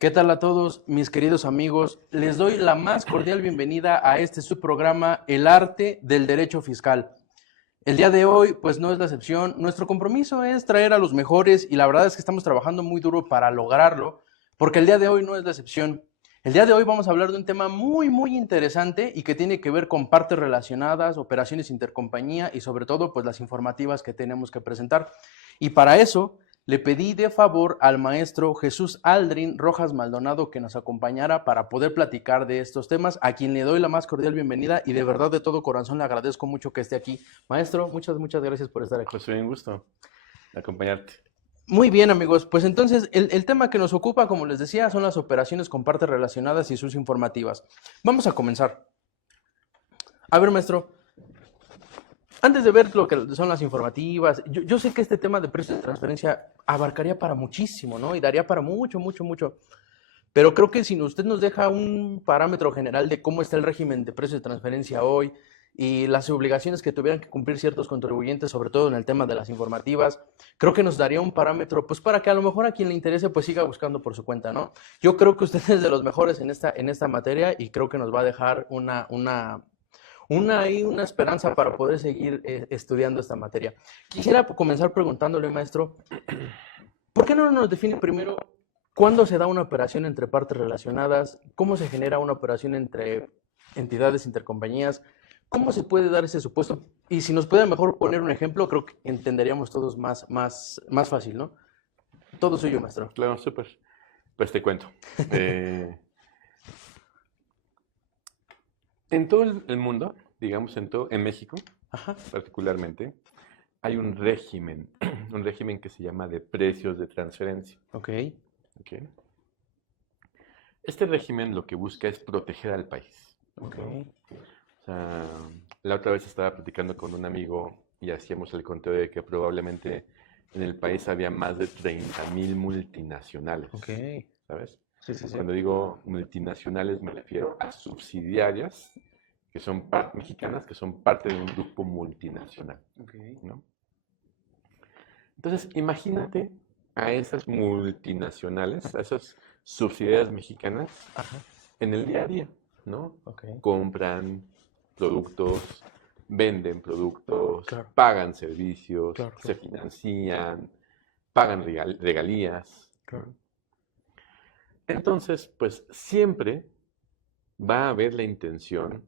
¿Qué tal a todos mis queridos amigos? Les doy la más cordial bienvenida a este subprograma El Arte del Derecho Fiscal. El día de hoy, pues no es la excepción. Nuestro compromiso es traer a los mejores y la verdad es que estamos trabajando muy duro para lograrlo, porque el día de hoy no es la excepción. El día de hoy vamos a hablar de un tema muy interesante y que tiene que ver con partes relacionadas, operaciones intercompañía y sobre todo pues las informativas que tenemos que presentar. Y para eso le pedí de favor al maestro Jesús Aldrin Rojas Maldonado que nos acompañara para poder platicar de estos temas, a quien le doy la más cordial bienvenida y de verdad de todo corazón le agradezco mucho que esté aquí. Maestro, muchas gracias por estar aquí. Pues soy un gusto acompañarte. Muy bien, amigos. Pues entonces, el tema que nos ocupa, como les decía, son las operaciones con partes relacionadas y sus informativas. Vamos a comenzar. A ver, maestro, antes de ver lo que son las informativas, yo sé que este tema de precios de transferencia abarcaría para muchísimo, ¿no? Y daría para mucho. Pero creo que si usted nos deja un parámetro general de cómo está el régimen de precios de transferencia hoy y las obligaciones que tuvieran que cumplir ciertos contribuyentes, sobre todo en el tema de las informativas, creo que nos daría un parámetro, pues para que a lo mejor a quien le interese, pues siga buscando por su cuenta, ¿no? Yo creo que usted es de los mejores en esta materia y creo que nos va a dejar una esperanza para poder seguir estudiando esta materia. Quisiera comenzar preguntándole, maestro, ¿por qué no nos define primero cuándo se da una operación entre partes relacionadas? ¿Cómo se genera una operación entre entidades, intercompañías? ¿Cómo se puede dar ese supuesto? Y si nos puede mejor poner un ejemplo, creo que entenderíamos todos más fácil, ¿no? Todo suyo, maestro. Claro, súper. Pues te cuento. En todo el mundo, digamos en México Ajá. particularmente, hay un régimen, un régimen que se llama de precios de transferencia. Ok. ¿Ok? Este régimen lo que busca es proteger al país. Ok. ¿No? O sea, la otra vez estaba platicando con un amigo y hacíamos el conteo de que probablemente en el país había más de 30,000 multinacionales. Ok. ¿Sabes? Sí. Cuando digo multinacionales me refiero a subsidiarias que son mexicanas, que son parte de un grupo multinacional. Ok. ¿No? Entonces, imagínate a esas multinacionales, a esas subsidiarias mexicanas Ajá. en el día a día, ¿no? Ok. Compran productos, venden productos, Claro. pagan servicios, Claro. se financian, pagan regalías. Claro. ¿No? Entonces, pues siempre va a haber la intención,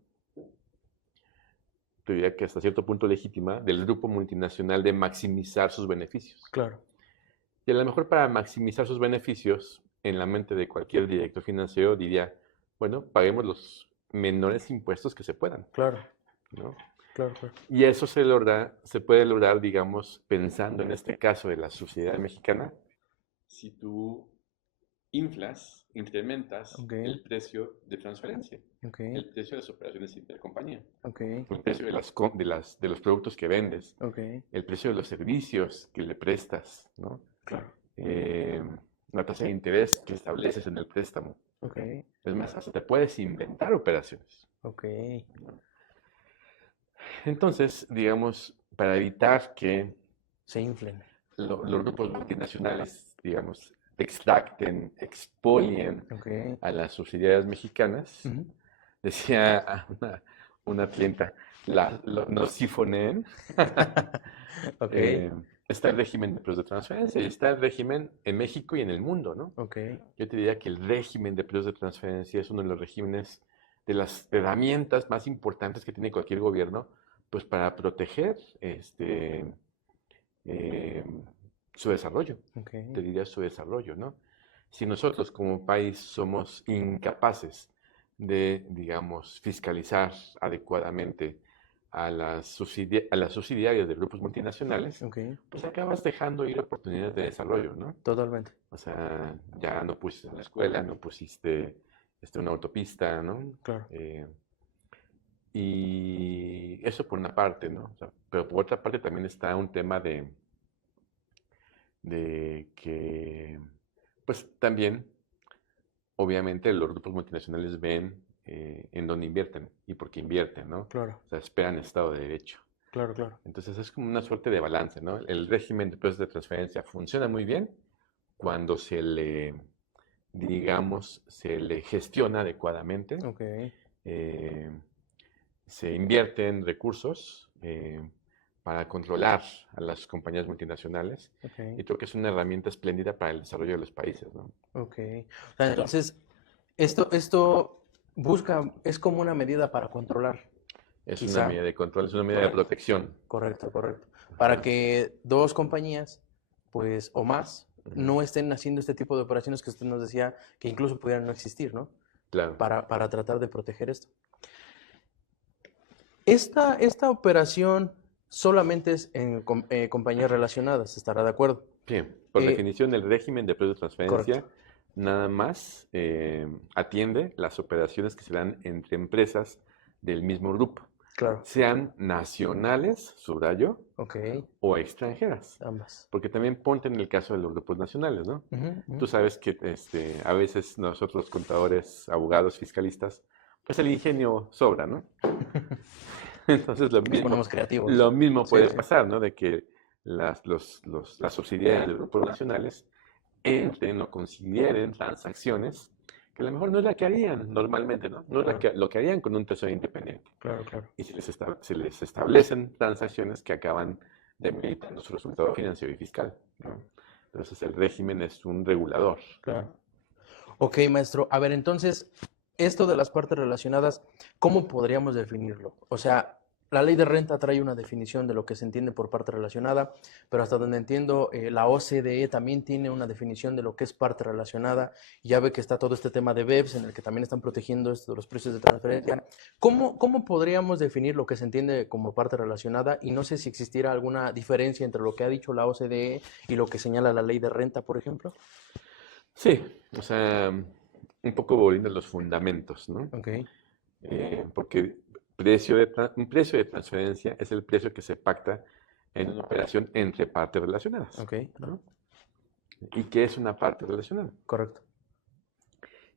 te diría que hasta cierto punto legítima, del grupo multinacional de maximizar sus beneficios. Claro. Y a lo mejor para maximizar sus beneficios, en la mente de cualquier director financiero diría, bueno, paguemos los menores impuestos que se puedan. Claro. ¿No? Claro. Y eso se puede lograr, digamos, pensando en este caso de la sociedad mexicana, si tú inflas, incrementas Ok. el precio de transferencia, Ok. el precio de las operaciones intercompañía, Ok. el precio de los productos que vendes, Ok. el precio de los servicios que le prestas, ¿no? Claro. Eh, la tasa de interés que estableces en el préstamo. Ok. Es más, hasta te puedes inventar operaciones. Ok. ¿No? Entonces, digamos, para evitar que Se inflen. los grupos multinacionales, digamos, extracten, expolien Ok. a las subsidiarias mexicanas, Ujú. decía a una clienta, nos sifoneen. Ok. Está el régimen de precios de transferencia y está el régimen en México y en el mundo, ¿no? Ok. Yo te diría que el régimen de precios de transferencia es uno de los regímenes, de las herramientas más importantes que tiene cualquier gobierno, pues para proteger eh, su desarrollo, Ok. te diría su desarrollo, ¿no? Si nosotros como país somos incapaces de, digamos, fiscalizar adecuadamente a las subsidiarias de grupos multinacionales, Ok. pues acabas dejando ir oportunidades de desarrollo, ¿no? Totalmente. O sea, ya no pusiste una escuela, no pusiste una autopista, ¿no? Claro. Y eso por una parte, ¿no? O sea, pero por otra parte también está un tema de que, pues también, obviamente, los grupos multinacionales ven en dónde invierten y por qué invierten, ¿no? Claro. O sea, esperan Estado de Derecho. Claro. Entonces es como una suerte de balance, ¿no? El régimen de precios de transferencia funciona muy bien cuando se le digamos, se le gestiona adecuadamente, Ok, se invierten recursos para controlar a las compañías multinacionales y ok, creo que es una herramienta espléndida para el desarrollo de los países, ¿no? ok. O sea, entonces, esto es como una medida para controlar, Es una quizá. medida de control, es una medida de Correcto, protección. correcto, correcto. Para que dos compañías, pues, o más, Ujú. no estén haciendo este tipo de operaciones que usted nos decía que incluso pudieran no existir, ¿no? Claro. Para tratar de proteger esto. Esta operación solamente es en compañías relacionadas, ¿estará de acuerdo? Bien, por Eh, definición, el régimen de precios de correcto, transferencia nada más atiende las operaciones que se dan entre empresas del mismo grupo, claro. sean nacionales, subrayo, Ok, o extranjeras. ambas. Porque también ponte en el caso de los grupos nacionales, ¿no? Ujú, ujú. Tú sabes que a veces nosotros, contadores, abogados, fiscalistas, pues el ingenio sobra, ¿no? Entonces Nos ponemos creativos. lo mismo Sí, puede sí. pasar, ¿no? De que las subsidiarias de grupos nacionales entren o consideren transacciones que a lo mejor no es la que harían normalmente, ¿no? No es Claro, lo que harían con un tesoro independiente. claro, claro, Y se les establecen transacciones que acaban debilitando su resultado financiero y fiscal, ¿no? Entonces el régimen es un regulador, ¿no? claro. Ok, maestro. A ver, entonces, esto de las partes relacionadas, ¿cómo podríamos definirlo? O sea, la ley de renta trae una definición de lo que se entiende por parte relacionada, pero hasta donde entiendo, la OCDE también tiene una definición de lo que es parte relacionada. Ya ve que está todo este tema de BEPS, en el que también están protegiendo esto de los precios de transferencia. ¿Cómo podríamos definir lo que se entiende como parte relacionada? Y no sé si existiera alguna diferencia entre lo que ha dicho la OCDE y lo que señala la ley de renta, por ejemplo. Sí, o sea, un poco volviendo a los fundamentos, ¿no? Ok, Porque un precio de transferencia es el precio que se pacta en una operación entre partes relacionadas, ok, ¿no? ¿Y qué es una parte relacionada? correcto.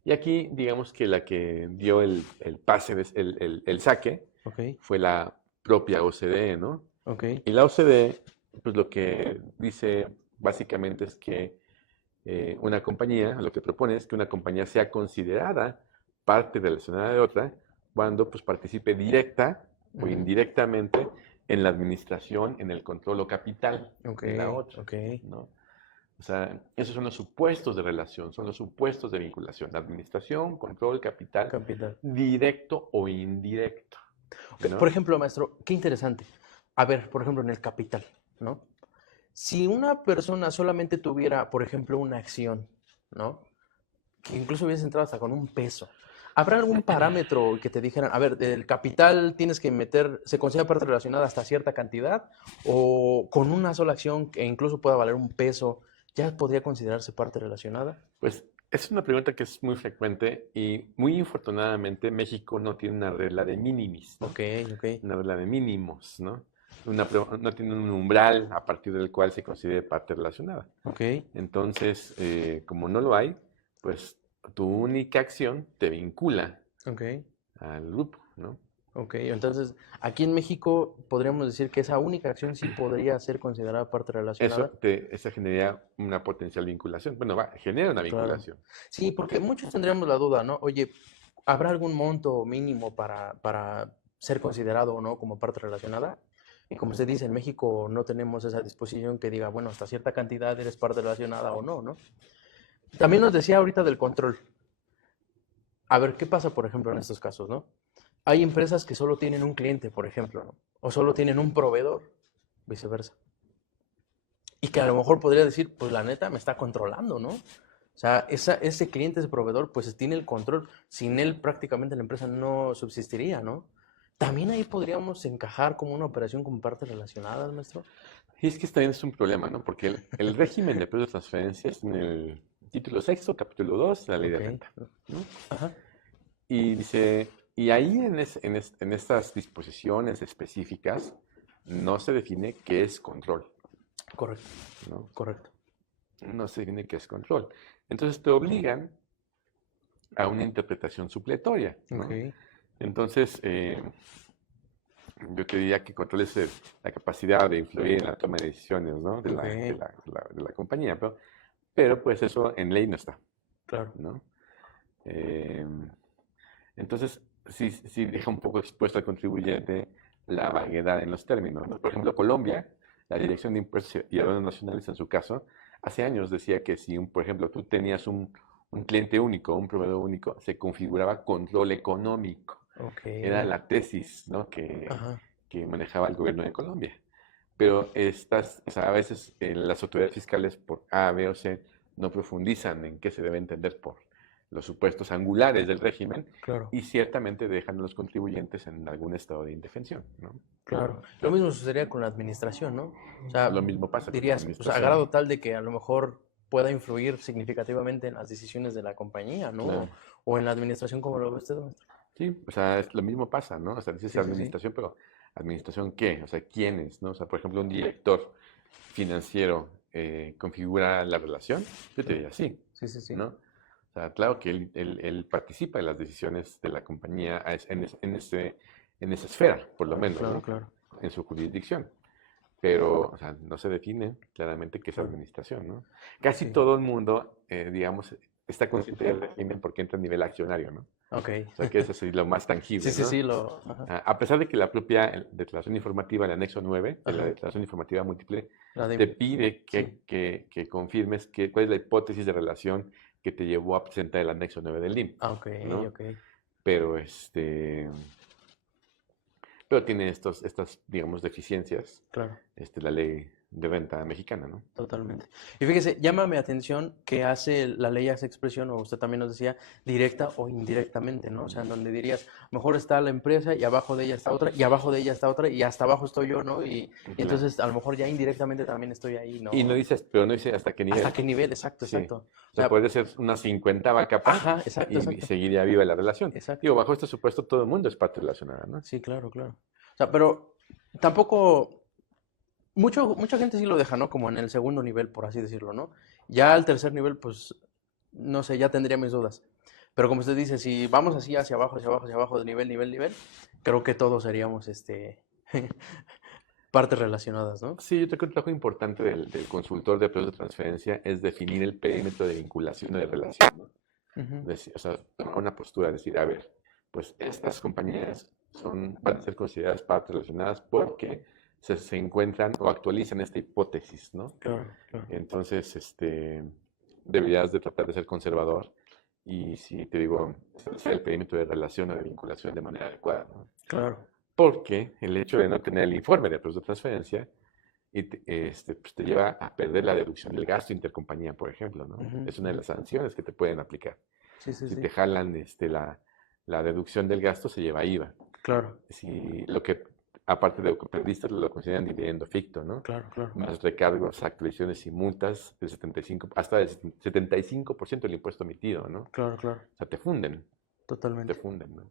Y aquí, digamos que la que dio el pase, el saque, Ok, fue la propia OCDE, ¿no? ok. Y la OCDE, pues lo que dice básicamente es que una compañía, lo que propone es que una compañía sea considerada parte relacionada de otra cuando pues participe directa o Ujú. indirectamente en la administración, en el control o capital Ok, de la otra, ok. ¿no? O sea, esos son los supuestos de relación, son los supuestos de vinculación, administración, control, capital, Capital. directo o indirecto, Ok, por ¿no? ejemplo, maestro, qué interesante. A ver, por ejemplo, en el capital, ¿no? Si una persona solamente tuviera, por ejemplo, una acción, ¿no? Que incluso hubiese entrado hasta con un peso. ¿Habrá algún parámetro que te dijeran, a ver, del capital tienes que meter, se considera parte relacionada hasta cierta cantidad? ¿O con una sola acción que incluso pueda valer un peso, ya podría considerarse parte relacionada? Pues es una pregunta que es muy frecuente y muy infortunadamente México no tiene una regla de minimis, ¿no? Ok, ok, Una regla de mínimos, ¿no? No tiene un umbral a partir del cual se considere parte relacionada. ok, Entonces, como no lo hay, pues tu única acción te vincula ok. al grupo, ¿no? Ok, entonces aquí en México podríamos decir que esa única acción sí podría ser considerada parte relacionada. Eso genera una potencial vinculación. Bueno, genera una Claro. vinculación. Sí, porque muchos tendríamos la duda, ¿no? Oye, ¿habrá algún monto mínimo para ser considerado o no como parte relacionada? Y como usted dice, en México no tenemos esa disposición que diga, bueno, hasta cierta cantidad eres parte relacionada o no, ¿no? También nos decía ahorita del control. A ver, ¿qué pasa, por ejemplo, en estos casos, ¿no? Hay empresas que solo tienen un cliente, por ejemplo, ¿no? O solo tienen un proveedor, viceversa. Y que a lo mejor podría decir, pues la neta me está controlando, ¿no? O sea, ese cliente, ese proveedor, pues tiene el control. Sin él prácticamente la empresa no subsistiría, ¿no? También ahí podríamos encajar como una operación con partes relacionadas, maestro. Y es que también es un problema, ¿no? Porque el régimen de precios de transferencias en el título sexto, capítulo 2, la ley de Ok. renta, ¿no? Ajá. Y dice, y ahí en estas disposiciones específicas no se define qué es control, Correcto, ¿no? correcto. No se define qué es control. Entonces te obligan a una interpretación supletoria, ¿no? Ok. Entonces, yo te diría que control es la capacidad de influir en la toma de decisiones, ¿no? Ok. De la compañía, pero pues eso en ley no está. Claro. ¿no? Em, entonces, sí deja un poco expuesto al contribuyente la vaguedad en los términos, ¿no? Por ejemplo, Colombia, la Dirección de Impuestos y Aduanas Nacionales, en su caso, hace años decía que si, por ejemplo, tú tenías un cliente único, un proveedor único, se configuraba control económico. Ok. Era la tesis, ¿no? Ajá. que manejaba el gobierno de Colombia. Pero o sea, a veces las autoridades fiscales por A, B o C no profundizan en qué se debe entender por los supuestos angulares del régimen Claro. y ciertamente dejan a los contribuyentes en algún estado de indefensión, ¿no? Claro. Lo mismo sucedería con la administración, ¿no? O sea, Lo mismo pasa con la dirías, pues a grado administración, tal de que a lo mejor pueda influir significativamente en las decisiones de la compañía, ¿no? claro. O en la administración, como lo ve usted, maestro. Sí, o sea, lo mismo pasa, ¿no? O sea, dices Sí, sí, sí. administración, pero ¿administración qué? O sea, ¿quiénes, no? O sea, por ejemplo, un director financiero configura la relación, yo te Claro. diría sí, Sí, sí, sí. ¿no? O sea, claro que él participa en las decisiones de la compañía en esa esfera, por lo menos, Claro, ¿no? claro, En su jurisdicción. Pero, o sea, no se define claramente qué es claro. administración, ¿no? Casi Sí. todo el mundo, digamos, está consciente del régimen porque entra a nivel accionario, ¿no? Ok. O sea, que eso es lo más Sí, tangible, sí, ¿no? sí, ajá. A pesar de que la propia declaración informativa, el anexo 9 de la Ajá. declaración informativa múltiple, La te de... pide Sí. que confirmes cuál es la hipótesis de relación que te llevó a presentar el anexo 9 del LIM, Ah, ok, ¿no? ok. Pero, pero tiene estas, digamos, deficiencias, Claro. la ley de renta mexicana, ¿no? Totalmente. Y fíjese, llama mi atención que la ley hace expresión, o usted también nos decía, directa o indirectamente, ¿no? O sea, en donde dirías, mejor está la empresa y abajo de ella está otra, y abajo de ella está otra, y hasta abajo estoy yo, ¿no? Y Claro. entonces a lo mejor ya indirectamente también estoy ahí, Y no ¿no? dices, pero no dice hasta qué ¿Hasta nivel. qué nivel? Exacto, Sí. exacto. O O sea, sea, puede ser una 50ª capa ajá, exacto, y exacto, seguiría viva la relación. Digo, exacto. bajo este supuesto, todo el mundo es parte relacionada, ¿no? Sí, claro, claro. O sea, pero tampoco, mucha gente sí lo deja, ¿no? Como en el segundo nivel, por así decirlo, ¿no? Ya al tercer nivel, pues, no sé, ya tendría mis dudas. Pero como usted dice, si vamos así hacia abajo, hacia abajo, hacia abajo, de nivel, nivel, nivel, creo que todos seríamos, partes relacionadas, ¿no? Sí, yo creo que un trabajo importante del consultor de procesos de transferencia es definir el perímetro de vinculación o de relación, ¿no? Ujú. O sea, tomar una postura, decir, a ver, pues estas compañías van a ser consideradas partes relacionadas porque se encuentran o actualizan esta hipótesis, ¿no? Claro, claro, Entonces, deberías de tratar de ser conservador y si te digo, establecer el perímetro de relación o de vinculación de manera adecuada, ¿no? claro. Porque el hecho de no tener el informe de proceso de transferencia pues te lleva a perder la deducción del gasto intercompañía, por ejemplo, ¿no? Ujú, Es una de ujú. las sanciones que te pueden aplicar. Sí, sí, Si sí. te jalan la deducción del gasto, se lleva IVA. Claro, Si lo que, aparte de lo que perdiste, lo consideran dividendo ficto, ¿no? claro, claro, Más recargos, actualizaciones y multas del 75, hasta del 75% del impuesto emitido, ¿no? claro, claro. O sea, te Totalmente. funden, ¿no?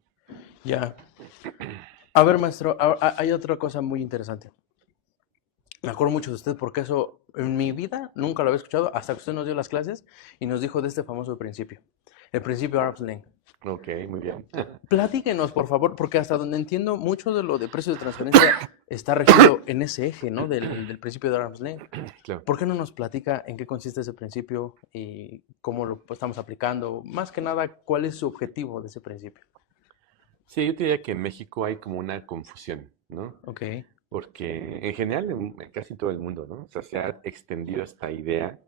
Ya. A ver, maestro, hay otra cosa muy interesante. Me acuerdo mucho de usted porque eso en mi vida nunca lo había escuchado hasta que usted nos dio las clases y nos dijo de este famoso principio, el principio Arm's Length. Ok, muy bien. Platíquenos, por favor, porque hasta donde entiendo, mucho de lo de precios de transferencia está regido en ese eje, ¿no? Del principio de Arm's Length. Claro. ¿Por qué no nos platica en qué consiste ese principio y cómo lo estamos aplicando? Más que nada, ¿cuál es su objetivo de ese principio? Sí, yo te diría que en México hay como una confusión, ¿no? Ok, Porque en general, en casi todo el mundo, ¿no? O sea, se ha extendido esta idea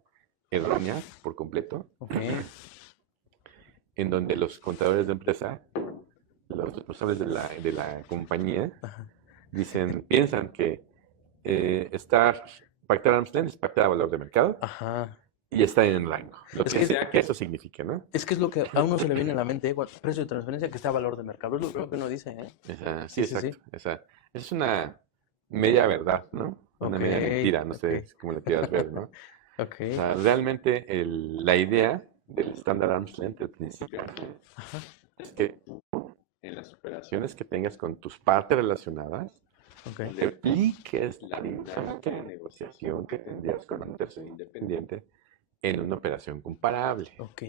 errónea por completo, ok, en donde los contadores de empresa, los responsables de la compañía, ajá, piensan que pactar arm's length es pactar a valor de mercado ajá. y está en el rango, lo Es que que sea que eso signifique, ¿no? es lo que a uno se le viene a la mente, precio de transferencia que está a valor de mercado. Es lo primero que uno dice, ¿eh? Sí, Sí, sí, sí. exacto. Esa es una media verdad, ¿no? Una Ok, media mentira, no ok, sé cómo la quieras ver, ¿no? ok. O sea, realmente la idea del Standard Arms Length, el principio, Ajá, es que en las operaciones que tengas con tus partes relacionadas, ok, repliques la dinámica de negociación que tendrías con un tercero independiente en una operación comparable, ok,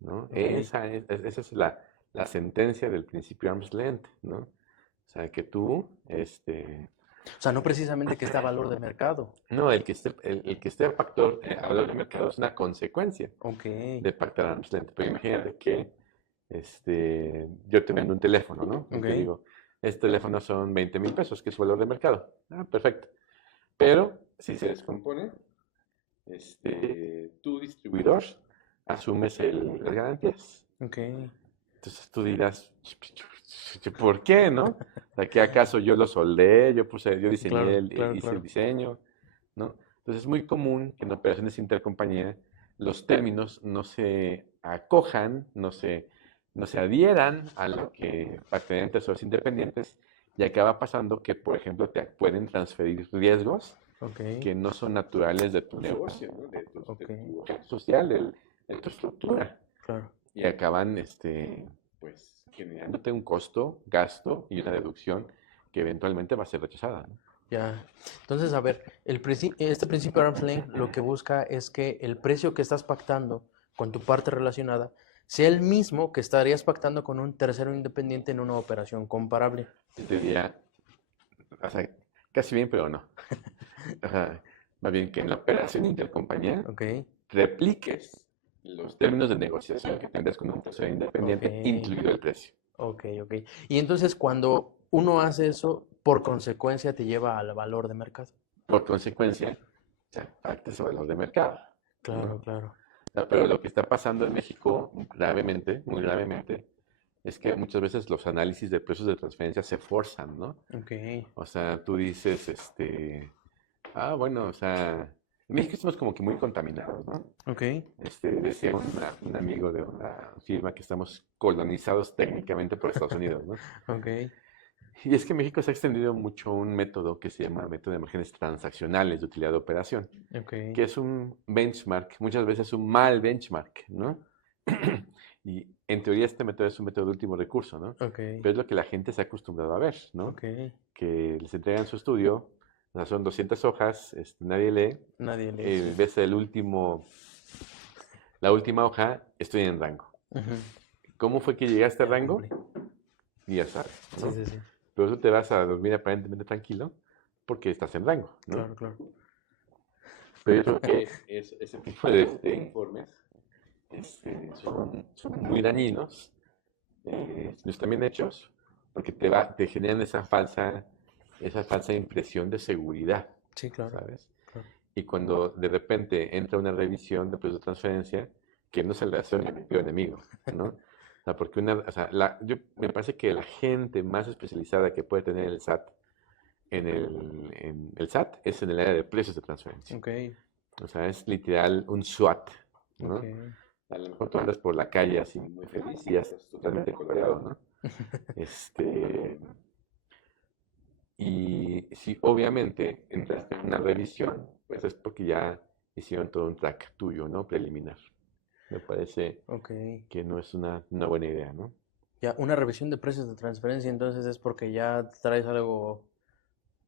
¿no? ok. Esa es la sentencia del principio Arms Length, ¿no? O sea, que tú, O sea, no precisamente que está a valor de mercado. No, el que esté a factor, a valor de mercado es una consecuencia Ok, de pactar arm's length. Pero imagínate que yo te vendo un teléfono, ¿no? Y ok, te digo, este teléfono son 20,000 pesos, que es su valor de mercado. Ah, perfecto. Pero si se descompone, tu distribuidor asumes las garantías. ok. Entonces tú dirás, ¿por qué, no? O sea, ¿qué acaso yo lo soldé, yo diseñé, Claro, claro, hice el claro. diseño, ¿no? Entonces es muy común que en operaciones intercompañía los términos no se acojan, no se adhieran a lo que pertenecen a tesoros independientes y acaba pasando que, por ejemplo, te pueden transferir riesgos Ok, que no son naturales de tu negocio, ¿no? De ok, tu objeto social, de tu estructura claro. y acaban, pues, generándote un costo, gasto y una deducción que eventualmente va a ser rechazada, ¿no? Ya. Entonces, a ver, este principio de arm's length lo que busca es que el precio que estás pactando con tu parte relacionada sea el mismo que estarías pactando con un tercero independiente en una operación comparable. Yo te diría, o sea, casi bien, pero no. O sea, más bien que en la operación intercompañía Ok, repliques los términos de negociación que tendrás con un tercero ok, independiente, incluido el precio. ok, ok. Y entonces cuando uno hace eso, por consecuencia te lleva al valor de mercado. Por consecuencia, o sea, parte ese valor de mercado, ¿no? Claro, claro. O sea, pero lo que está pasando en México gravemente, muy gravemente, es que muchas veces los análisis de precios de transferencia se forzan, ¿no? Ok, O sea, tú dices, bueno, o sea, en México estamos como que muy contaminados, ¿no? ok, Decía un amigo de una firma que estamos colonizados técnicamente por Estados Unidos, ¿no? ok, Y es que en México se ha extendido mucho un método que se llama método de márgenes transaccionales de utilidad de operación, ok, que es un benchmark, muchas veces un mal benchmark, ¿no? Y en teoría este método es un método de último recurso, ¿no? ok, Pero es lo que la gente se ha acostumbrado a ver, ¿no? ok. Que les entregan su estudio, o sea, son 200 hojas, nadie lee, Nadie lee eso. ves la última hoja, estoy en rango. Ujú. ¿Cómo fue que llegaste al Ya rango? cumplí. Y ya sabes, Sí, ¿no? sí, sí. Pero tú te vas a dormir aparentemente tranquilo porque estás en rango, ¿no? Claro, claro. Pero yo creo que ese tipo de informes son muy dañinos, no están bien hechos, porque te generan esa falsa impresión de seguridad, Sí, claro, ¿sabes? claro. Y cuando de repente entra una revisión de precios de transferencia, que no es el relación enemigo, ¿no? O sea, porque me parece que la gente más especializada que puede tener el SAT en el SAT es en el área de precios de transferencia. Ok, O sea, es literal un SWAT, ok. ¿no? A lo mejor tú andas por la calle así muy feliz y ya estás totalmente coloreado, ¿no? Este, y si obviamente entraste en una revisión, pues es porque ya hicieron todo un track tuyo, ¿no? Preliminar. Me parece Ok. que no es una buena idea, ¿no? Ya, una revisión de precios de transferencia, entonces es porque ya traes algo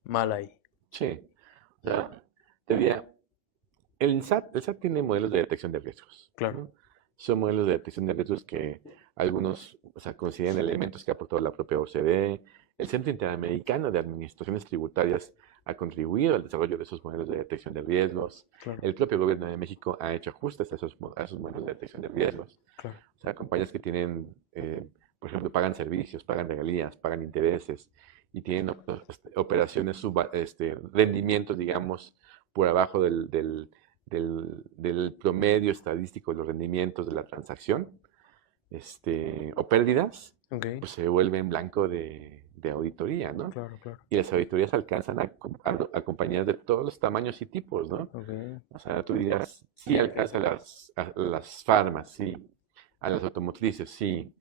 mal ahí. Sí. O sea, te diría, el SAT tiene modelos de detección de riesgos, Claro. ¿no? Son modelos de detección de riesgos que algunos, o sea, consideran elementos que ha aportado la propia OCDE. El Centro Interamericano de Administraciones Tributarias ha contribuido al desarrollo de esos modelos de detección de riesgos. Claro, El propio gobierno de México ha hecho ajustes a esos modelos de detección de riesgos. claro. O sea, compañías que tienen, por ejemplo, pagan servicios, pagan regalías, pagan intereses y tienen operaciones, rendimientos, digamos, por abajo del promedio estadístico de los rendimientos de la transacción, o pérdidas, Ok, pues se vuelven blanco de auditoría, ¿no? claro, claro. Y las auditorías alcanzan a compañías de todos los tamaños y tipos, ¿no? Ok, O sea, tú dirías, sí alcanza a las farmas, sí, a las automotrices, sí,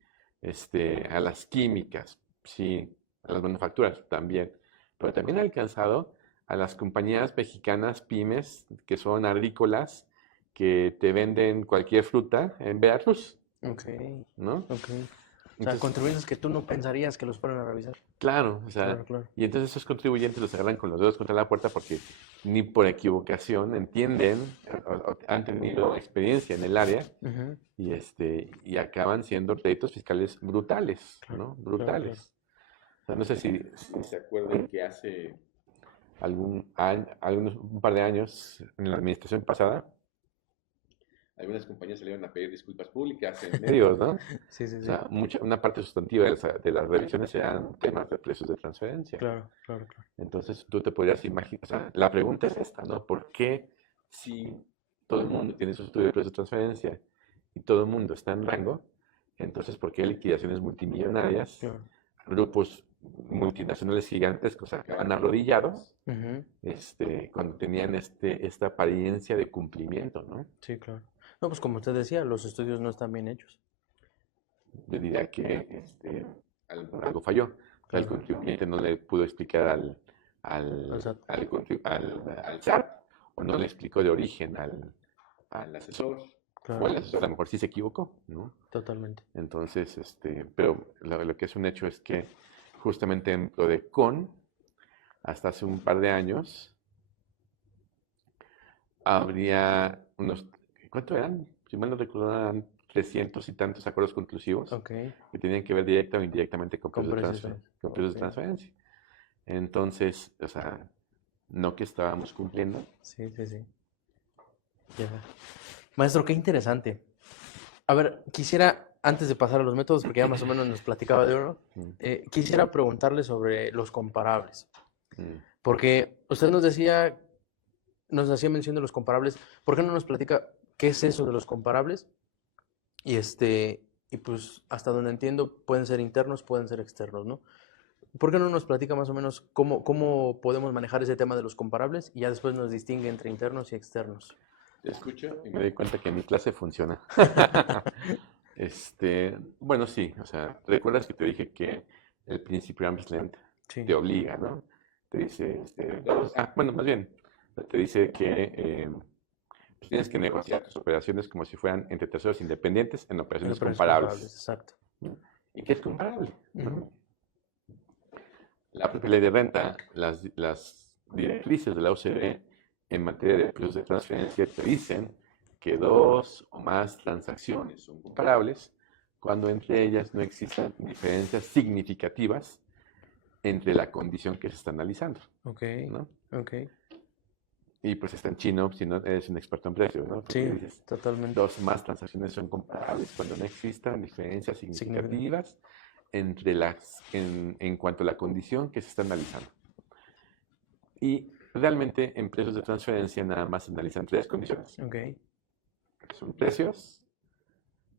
a las químicas, sí, a las manufacturas también, pero también ha alcanzado a las compañías mexicanas pymes que son agrícolas, que te venden cualquier fruta en Veracruz, ok, ¿no? ok. O sea, Entonces, contribuyentes que tú no pensarías que los fueran a revisar. claro, o sea, Claro, claro. y entonces esos contribuyentes los agarran con los dedos contra la puerta porque ni por equivocación entienden o han tenido experiencia en el área Ujú. y acaban siendo créditos fiscales brutales, Claro, ¿no? claro, claro. Brutales. O sea, no sé si se acuerdan que hace un par de años en la administración pasada, algunas compañías salieron a pedir disculpas públicas en medios, ¿no? Sí, sí, O sí. sea, una parte sustantiva de las revisiones eran temas de precios de transferencia. Claro, claro, claro. Entonces tú te podrías imaginar, o sea, la pregunta es esta, ¿no? ¿Por qué si todo el mundo tiene su estudio de precios de transferencia y todo el mundo está en rango, entonces por qué liquidaciones multimillonarias, Claro. grupos multinacionales gigantescos acaban arrodillados Ujú. cuando tenían esta apariencia de cumplimiento, ¿no? Sí, claro. No, pues como usted decía, los estudios no están bien hechos. Yo diría que algo falló. O sea, el Claro. contribuyente no le pudo explicar al, O al, sea, al SAT o no le explicó de origen al asesor. O el claro, asesor a lo mejor sí se equivocó, ¿no? totalmente. Entonces, pero lo que es un hecho es que justamente en lo de Con, hasta hace un par de años, habría unos, ¿cuánto eran? Si mal no recuerdo, eran 300 y tantos acuerdos conclusivos Ok, que tenían que ver directa o indirectamente con con precios de precios. con precios de Ok, transferencia. Entonces, o sea, no que estábamos cumpliendo. sí, sí, sí. Ya. Maestro, qué interesante. A ver, quisiera, antes de pasar a los métodos, porque ya más o menos nos platicaba de uno, Mm, quisiera preguntarle sobre los comparables. mm. Porque usted nos hacía mención de los comparables. ¿Por qué no nos platica qué es eso de los comparables? Y y pues hasta donde entiendo, pueden ser internos, pueden ser externos, ¿no? ¿Por qué no nos platica más o menos cómo podemos manejar ese tema de los comparables y ya después nos distingue entre internos y externos? Te escucho y me doy cuenta que mi clase funciona. Bueno, sí, o sea, ¿recuerdas que te dije que el principio arm's length Sí, te obliga, ¿no? Te dice, bueno, más bien, te dice que pues tienes que negociar tus operaciones como si fueran entre terceros independientes en en operaciones operaciones comparables, comparables, exacto. ¿no? ¿Y qué es comparable? Ujú. ¿No? La propia ley de renta, las directrices de la OCDE en materia de precios de transferencia te dicen que dos o más transacciones son comparables cuando entre ellas no existan diferencias significativas entre la condición que se está analizando, Ok, ¿no? ok. Y pues está en chino si no eres un experto en precios, ¿no? Porque Sí, dices, totalmente. dos o más transacciones son comparables cuando no existan diferencias Significa. significativas en cuanto a la condición que se está analizando. Y realmente en precios de transferencia nada más se analizan tres condiciones. Ok, Son precios,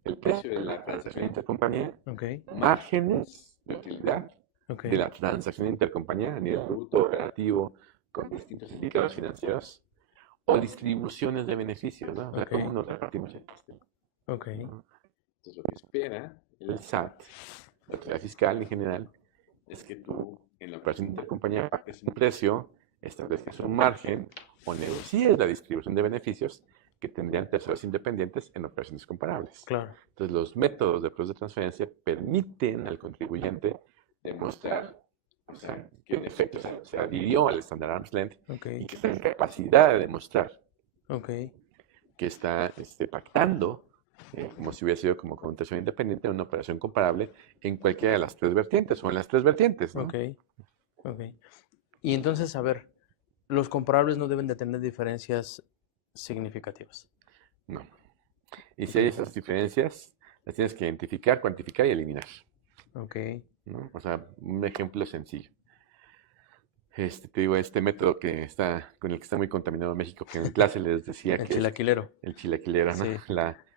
el precio de la transacción intercompañía, ok, márgenes de utilidad ok. de la transacción intercompañía a nivel bruto operativo con distintos indicadores financieros o distribuciones de beneficios, ¿no? O sea, Ok, cómo nos repartimos el sistema. ok, ¿No? Entonces, lo que espera el SAT, la autoridad fiscal en general, es que tú en la operación intercompañía pactes un precio, establezcas un margen o negocies la distribución de beneficios que tendrían terceros independientes en operaciones comparables. claro. Entonces, los métodos de precios de transferencia permiten al contribuyente demostrar, o sea, que en efecto se adhirió al estándar arm's length Ok, y que está en capacidad de demostrar ok, que está pactando como si hubiera sido como con un tercero independiente en una operación comparable en cualquiera de las tres vertientes o en las tres vertientes, ¿no? ok, ok. Y entonces, a ver, los comparables no deben de tener diferencias significativas. No. Y si hay esas diferencias, las tienes que identificar, cuantificar y eliminar, Ok, ¿no? O sea, un ejemplo sencillo. Te digo, este método con el que está muy contaminado México, que en clase les decía el que es chilaquilero. el chilaquilero, ¿no? Sí,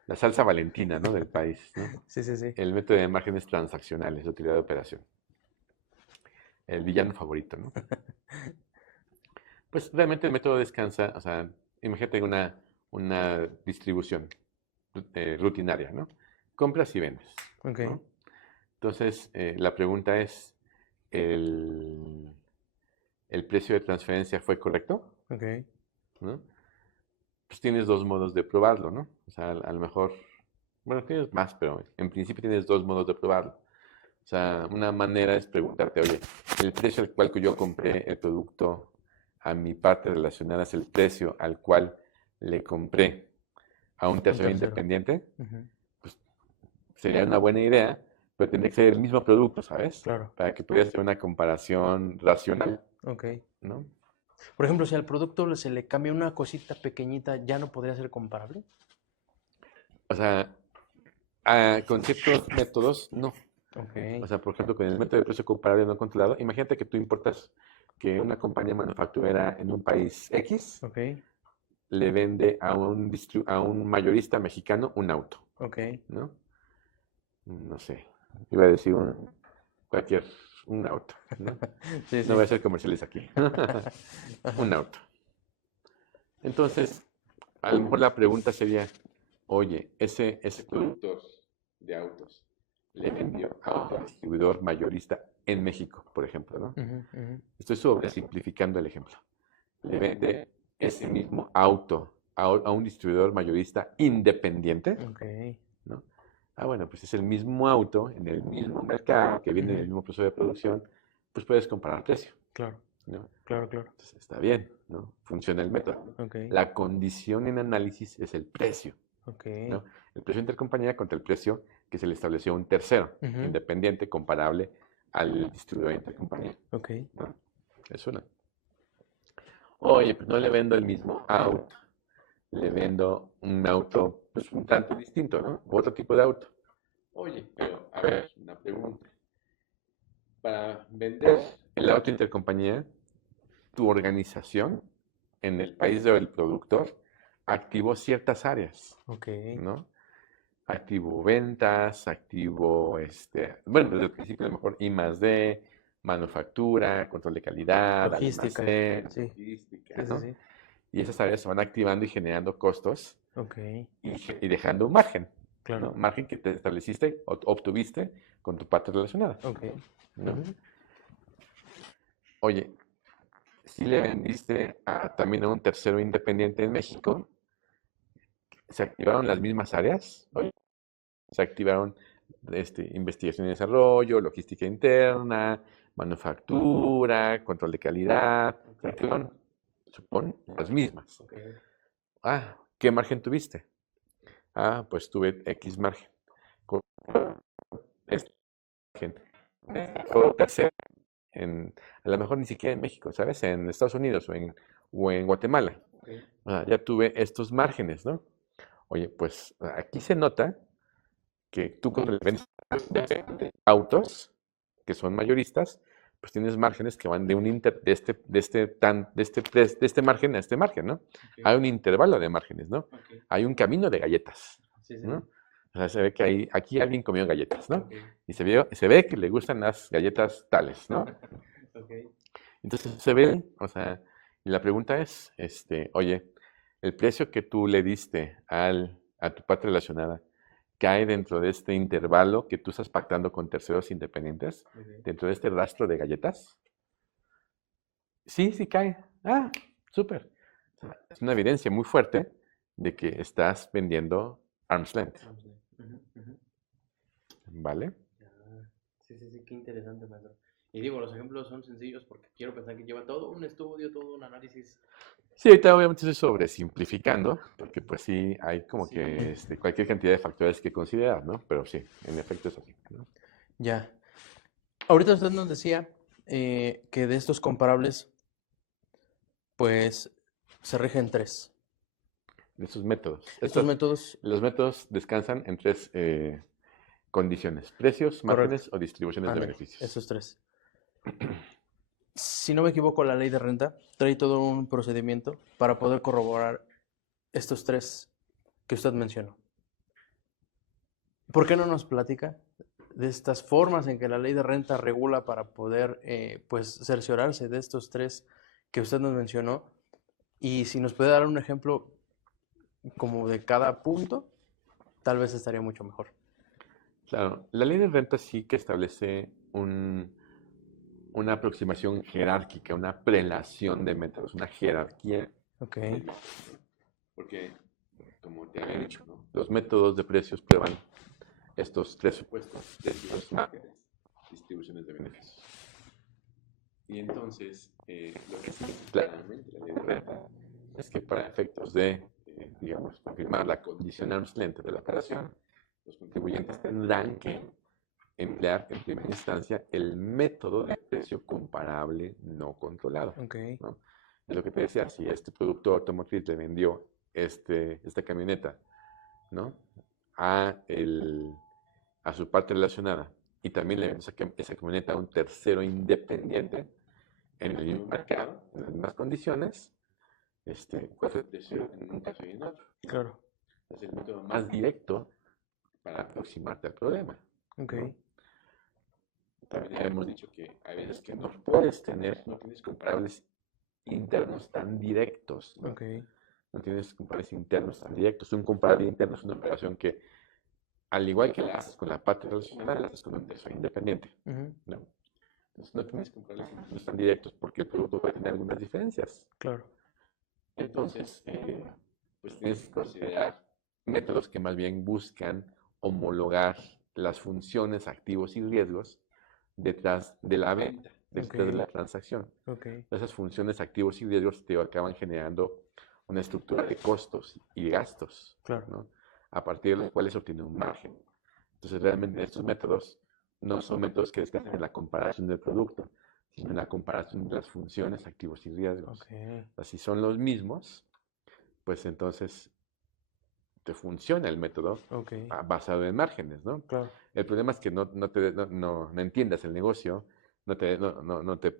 La salsa valentina, ¿no? Del país, ¿no? sí, sí, sí. El método de márgenes transaccionales de utilidad de operación. El villano favorito, ¿no? Pues realmente el método descansa, o sea, imagínate una distribución rutinaria, ¿no? Compras y vendes, Ok, ¿no? Entonces, la pregunta es, ¿el, ¿el precio de transferencia fue correcto? ok. ¿No? Pues tienes dos modos de probarlo, ¿no? O sea, a lo mejor, bueno, tienes más, pero en principio tienes dos modos de probarlo. O sea, una manera es preguntarte, oye, el precio al cual que yo compré el producto a mi parte relacionada es el precio al cual le compré a un Un tercero tercero. independiente, Ujú. pues sería una buena idea, pero tendría que ser el mismo producto, ¿sabes? Claro, Para que pudieras hacer una comparación racional, ok. ¿no? Por ejemplo, si al producto se le cambia una cosita pequeñita, ¿ya no podría ser comparable? O sea, con ciertos métodos, no. O Ok, sea, por ejemplo, con el método de precio comparable no controlado, imagínate que tú importas que una compañía manufacturera en un país X ok, le vende a un mayorista mexicano un auto, ok. ¿no? No sé, iba a decir cualquier, un auto, ¿no? Sí, No voy a sí. hacer comerciales aquí. Un Ajá. auto. Entonces, a lo mejor la pregunta sería, oye, ese productor de autos le vendió a un distribuidor mayorista en México, por ejemplo, ¿no? Ujú, ujú. Estoy sobresimplificando el ejemplo. Le vende ese mismo auto a un distribuidor mayorista independiente, Ok. ¿no? Ah, bueno, pues es el mismo auto en el mismo mercado que viene en Ujú. el mismo proceso de producción, pues puedes comparar precio, Claro, ¿no? claro, claro. Entonces está bien, ¿no? Funciona el método, ¿no? Ok, La condición en análisis es el precio, ok. ¿no? El precio intercompañía contra el precio que se le estableció a un tercero, Ujú. independiente, comparable al distribuidor intercompañía, Ok. ¿no? Es una. Oye, pues no le vendo el mismo auto, le vendo un auto pues un tanto distinto, ¿no? Otro tipo de auto. Oye, pero a ver, una pregunta. Para vender el auto intercompañía, tu organización en el país del productor activó ciertas áreas, Ok. ¿no? Activo ventas, activo, bueno, desde el principio a lo mejor I más D, manufactura, control de calidad, Logística. almacén, Sí, logística, sí, sí, ¿no? sí. Y esas áreas se van activando y generando costos Ok, y dejando un margen, claro. ¿no? Margen que te estableciste o obtuviste con tu parte relacionada, Ok. ¿no? Ujú. Oye, si le vendiste también a un tercero independiente en México, se activaron las mismas áreas, oye, se activaron investigación y desarrollo, logística interna, manufactura, control de calidad, se activaron, supone, las mismas. Ok. Ah, ¿qué margen tuviste? Ah, pues tuve X margen. Con este margen, otro tercero a lo mejor ni siquiera en México, ¿sabes? En Estados Unidos o en Guatemala. Ok. Ya tuve estos márgenes, ¿no? Oye, pues aquí se nota que tú cuando le vendes autos que son mayoristas, pues tienes márgenes que van de este margen a este margen, ¿no? Ok. Hay un intervalo de márgenes, ¿no? Ok. Hay un camino de galletas, Sí, sí, ¿no? sí. O sea, se ve que aquí alguien comió galletas, ¿no? Ok. Y se ve que le gustan las galletas tales, ¿no? Ok. Entonces se ve, o sea, y la pregunta es, oye, el precio que tú le diste a tu parte relacionada cae dentro de este intervalo que tú estás pactando con terceros independientes, Ok. dentro de este rastro de galletas. Sí, sí cae. Ah, súper. O sea, es una evidencia muy fuerte de que estás vendiendo arm's length, Vamos a ver. Ujú, ujú. ¿vale? Ya. Sí, sí, sí, qué interesante, maestro. Y digo, los ejemplos son sencillos porque quiero pensar que lleva todo un estudio, todo un análisis. Sí, ahorita obviamente estoy sobresimplificando, porque pues sí, hay como Sí. que cualquier cantidad de factores que considerar, ¿no? Pero sí, en efecto es así, ¿no? Ya. Ahorita usted nos decía que de estos comparables, pues se rigen tres. De esos métodos. Estos métodos, Los métodos descansan en tres condiciones: precios, correcto. márgenes o distribuciones de Ándale, beneficios. esos tres. Si no me equivoco, la ley de renta trae todo un procedimiento para poder corroborar estos tres que usted mencionó. ¿Por qué no nos platica de estas formas en que la ley de renta regula para poder, pues, cerciorarse de estos tres que usted nos mencionó? Y si nos puede dar un ejemplo como de cada punto, tal vez estaría mucho mejor. Claro, la ley de renta sí que establece una aproximación jerárquica, una prelación de métodos, una jerarquía Ok, de métodos. Porque, como te había dicho, ¿no? Los métodos de precios prueban estos tres supuestos: precios, márgenes, distribuciones de beneficios. Y entonces, lo que sí claramente la ley de renta es que para efectos de, digamos, confirmar la condición arm's length de la operación, los contribuyentes tendrán que emplear en primera instancia el método de precio comparable no controlado, ok, ¿no? Es lo que te decía, si este productor automotriz le vendió esta camioneta, ¿no? A su parte relacionada y también le vendió esa camioneta a un tercero independiente en el mismo mercado, en las mismas condiciones, ¿cuál fue el precio en un caso y en otro? Claro. Es el método más directo para aproximarte al problema. Ok. ¿No? También hemos dicho que hay veces que no tienes comparables internos tan directos, ¿no? Ok. No tienes comparables internos tan directos. Un comparable interno es una operación que, al igual que la haces con la parte relacionada, la haces con un tercero independiente, Ujú. ¿no? Entonces no tienes comparables internos tan directos porque el producto puede tener algunas diferencias. Claro. Entonces, pues tienes que considerar métodos que más bien buscan homologar las funciones, activos y riesgos detrás de la venta, detrás de la Ok. transacción. Ok. Esas funciones, activos y riesgos te acaban generando una estructura de costos y gastos, Claro. ¿no? A partir de los cuales se obtiene un margen. Entonces, realmente estos métodos no son métodos que descansan en la comparación del producto, sino en la comparación de las funciones, activos y riesgos. Ok. O sea, si son los mismos, pues entonces te funciona el método Ok. basado en márgenes, ¿no? Claro. El problema es que no entiendas el negocio,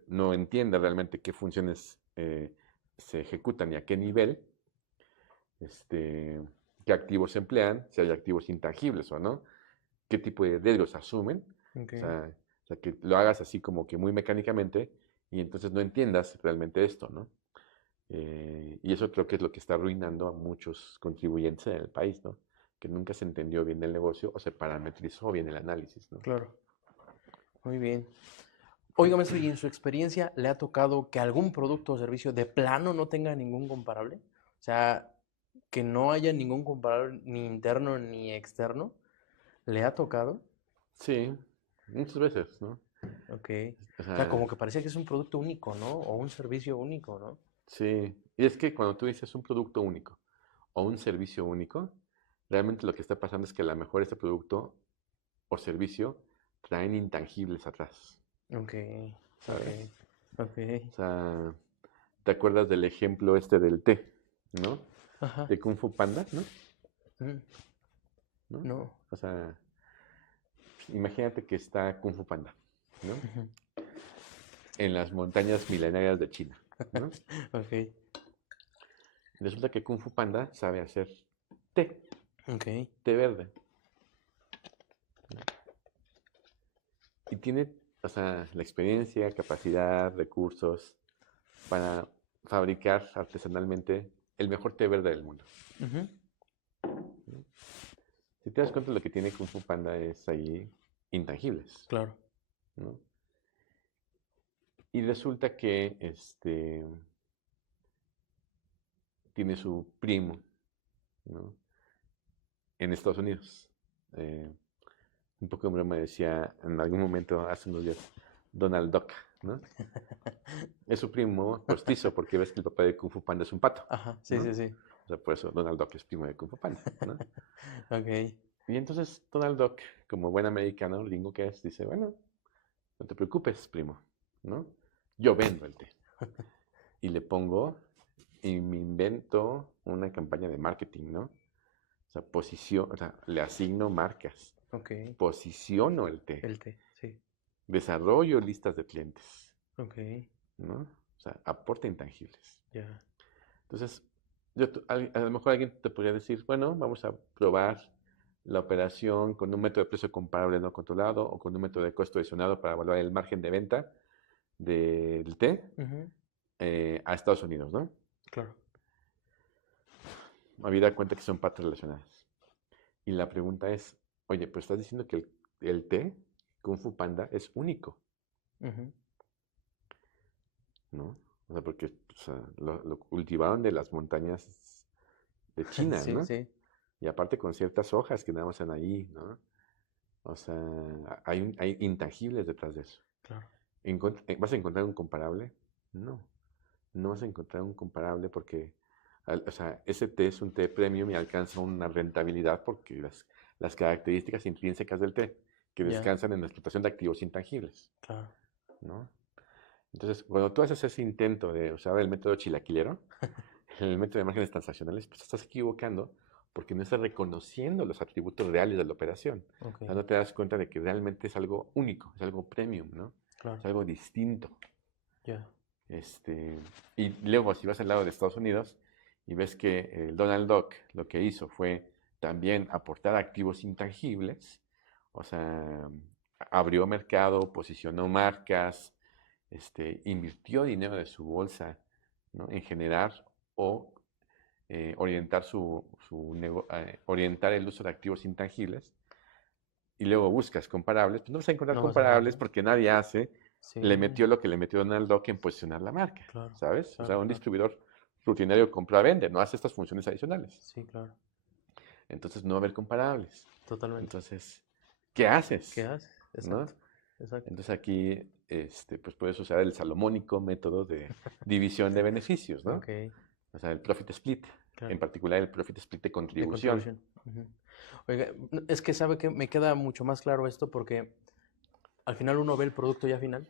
no entiendas realmente qué funciones se ejecutan y a qué nivel, qué activos se emplean, si hay activos intangibles o no, qué tipo de riesgos asumen, Ok. o sea, que lo hagas así como que muy mecánicamente y entonces no entiendas realmente esto, ¿no? Y eso creo que es lo que está arruinando a muchos contribuyentes en el país, ¿no? Que nunca se entendió bien el negocio o se parametrizó bien el análisis, ¿no? Claro. Muy bien. Oiga, maestro, ¿y en su experiencia le ha tocado que algún producto o servicio de plano no tenga ningún comparable? O sea, que no haya ningún comparable ni interno ni externo. ¿Le ha tocado? Sí, muchas veces, ¿no? Ok. O O sea, sea, como que parecía que es un producto único, ¿no? O un servicio único, ¿no? sí. Y es que cuando tú dices un producto único o un servicio único, realmente lo que está pasando es que a lo mejor este producto o servicio traen intangibles atrás, Ok, ok, ¿sabes? ok. O sea, ¿te acuerdas del ejemplo del té, ¿no? Ajá. De Kung Fu Panda, ¿no? Mm, ¿No? no. O sea, imagínate que está Kung Fu Panda, ¿no? Ujú. En las montañas milenarias de China, ¿no? Ok, Resulta que Kung Fu Panda sabe hacer té, ok. té verde. Y tiene, o sea, la experiencia, capacidad, recursos para fabricar artesanalmente el mejor té verde del mundo. Ujú. ¿No? Si te das cuenta, lo que tiene Kung Fu Panda es ahí intangibles, Claro. ¿no? Y resulta que tiene su primo, ¿no? En Estados Unidos. Eh, un poco de broma decía en algún momento, hace unos días, Donald Duck, ¿no? Es su primo postizo, porque ves que el papá de Kung Fu Panda es un pato, Ajá, sí, ¿no? sí, sí. O sea, por eso Donald Duck es primo de Kung Fu Panda, ¿no? Ok. Y entonces Donald Duck, como buen americano, gringo que es, dice, bueno, no te preocupes, primo, ¿no? Yo vendo el té. Y le pongo y me invento una campaña de marketing, ¿no? O sea, le asigno marcas, Ok. posiciono el té, El té, sí. desarrollo listas de clientes, Ok. ¿no? O sea, aporta intangibles. Ya. Entonces, a lo mejor alguien te podría decir, bueno, vamos a probar la operación con un método de precio comparable no controlado o con un método de costo adicionado para evaluar el margen de venta del té Ujú. a Estados Unidos, ¿no? Claro. Habida cuenta que son partes relacionadas. Y la pregunta es, oye, pues estás diciendo que el té Kung Fu Panda es único, Ujú. ¿no? O sea, porque o sea, lo cultivaron de las montañas de China, Sí, ¿no? sí. Y aparte con ciertas hojas que nada más están ahí, ¿no? O sea, hay intangibles detrás de eso. Claro. ¿Vas a encontrar un comparable? No, no vas a encontrar un comparable porque, o sea, ese té es un té premium y alcanza una rentabilidad porque las características intrínsecas del té, que Ya. descansan en la explotación de activos intangibles, Claro. ¿no? Entonces, cuando tú haces ese intento de usar el método chilaquilero, el método de márgenes transaccionales, pues te estás equivocando porque no estás reconociendo los atributos reales de la operación. Ok, O sea, no te das cuenta de que realmente es algo único, es algo premium, ¿no? Es claro, algo distinto. ya. Este, y luego, si vas al lado de Estados Unidos y ves que el Donald Duck lo que hizo fue también aportar activos intangibles, o sea, abrió mercado, posicionó marcas, invirtió dinero de su bolsa, ¿no? En generar o orientar orientar el uso de activos intangibles y luego buscas comparables, pues no vas a encontrar No vas a comparables encontrar. porque nadie hace, Sí, le metió lo que le metió Donald Duck en posicionar la marca, claro, ¿sabes? O sea, claro, un claro. distribuidor rutinario compra-vende, no hace estas funciones adicionales. Sí, claro, Entonces no va a haber comparables. totalmente. Entonces, ¿qué ¿Qué haces? haces? ¿No? Exacto, exacto. Entonces aquí, pues puedes usar el salomónico método de división de beneficios, ¿no? Ok, O sea, el profit split, en claro. particular el profit split de De contribución. contribución. Ujú. Oiga, es que sabe que me queda mucho más claro esto porque al final uno ve el producto ya final,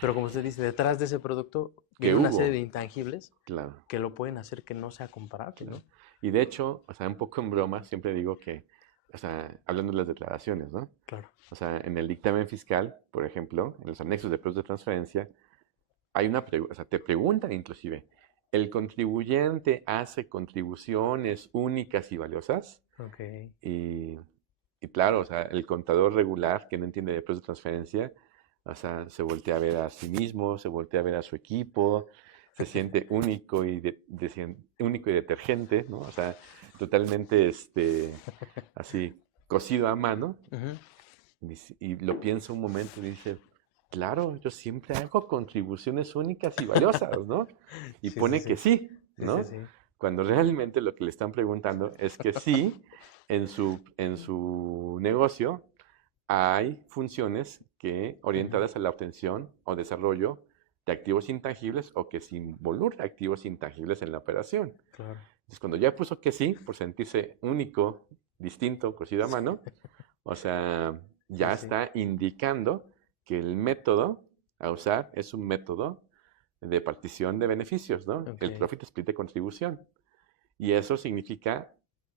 pero como usted dice, detrás de ese producto Que viene una serie de hubo, intangibles claro. que lo pueden hacer que no sea comparable, Claro. ¿no? Y de hecho, o sea, un poco en broma, siempre digo que, o sea, hablando de las declaraciones, ¿no? Claro. O sea, en el dictamen fiscal, por ejemplo, en los anexos de productos de transferencia, hay una pregunta, o sea, te preguntan inclusive, ¿el contribuyente hace contribuciones únicas y valiosas? Ok. Y, y claro, o sea, el contador regular que no entiende de productos de transferencia, o sea, se voltea a ver a sí mismo, se voltea a ver a su equipo, se siente único único y detergente, ¿no? O sea, totalmente, así, cocido a mano, Ujú. y lo piensa un momento y dice, claro, yo siempre hago contribuciones únicas y valiosas, ¿no? Y Sí, sí, pone que sí. sí, Sí, sí, ¿no? sí. Cuando realmente lo que le están preguntando es que sí, en su negocio hay funciones que Ujú. orientadas a la obtención o desarrollo de activos intangibles o que se involucra activos intangibles en la operación. Claro. Entonces, cuando ya puso que sí, por sentirse único, distinto, cosido a Sí, mano, o sea, sí, ya sí. está indicando que el método a usar es un método de partición de beneficios, ¿no? Ok. El profit split de contribución. Y eso significa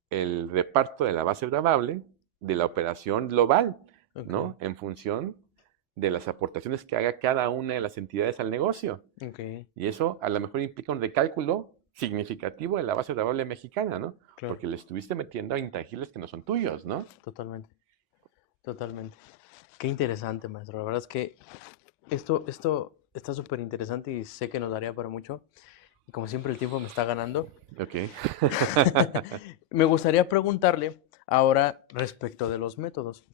el reparto de la base gravable de la operación global, Ok. ¿no? En función de las aportaciones que haga cada una de las entidades al negocio. Ok. Y eso a lo mejor implica un recálculo significativo de la base gravable mexicana, ¿no? Claro. Porque le estuviste metiendo a intangibles que no son tuyos, ¿no? Totalmente. Totalmente. Qué interesante, maestro. La verdad es que esto está súper interesante y sé que nos daría para mucho. Y como siempre el tiempo me está ganando. Ok. Me gustaría preguntarle ahora respecto de los métodos.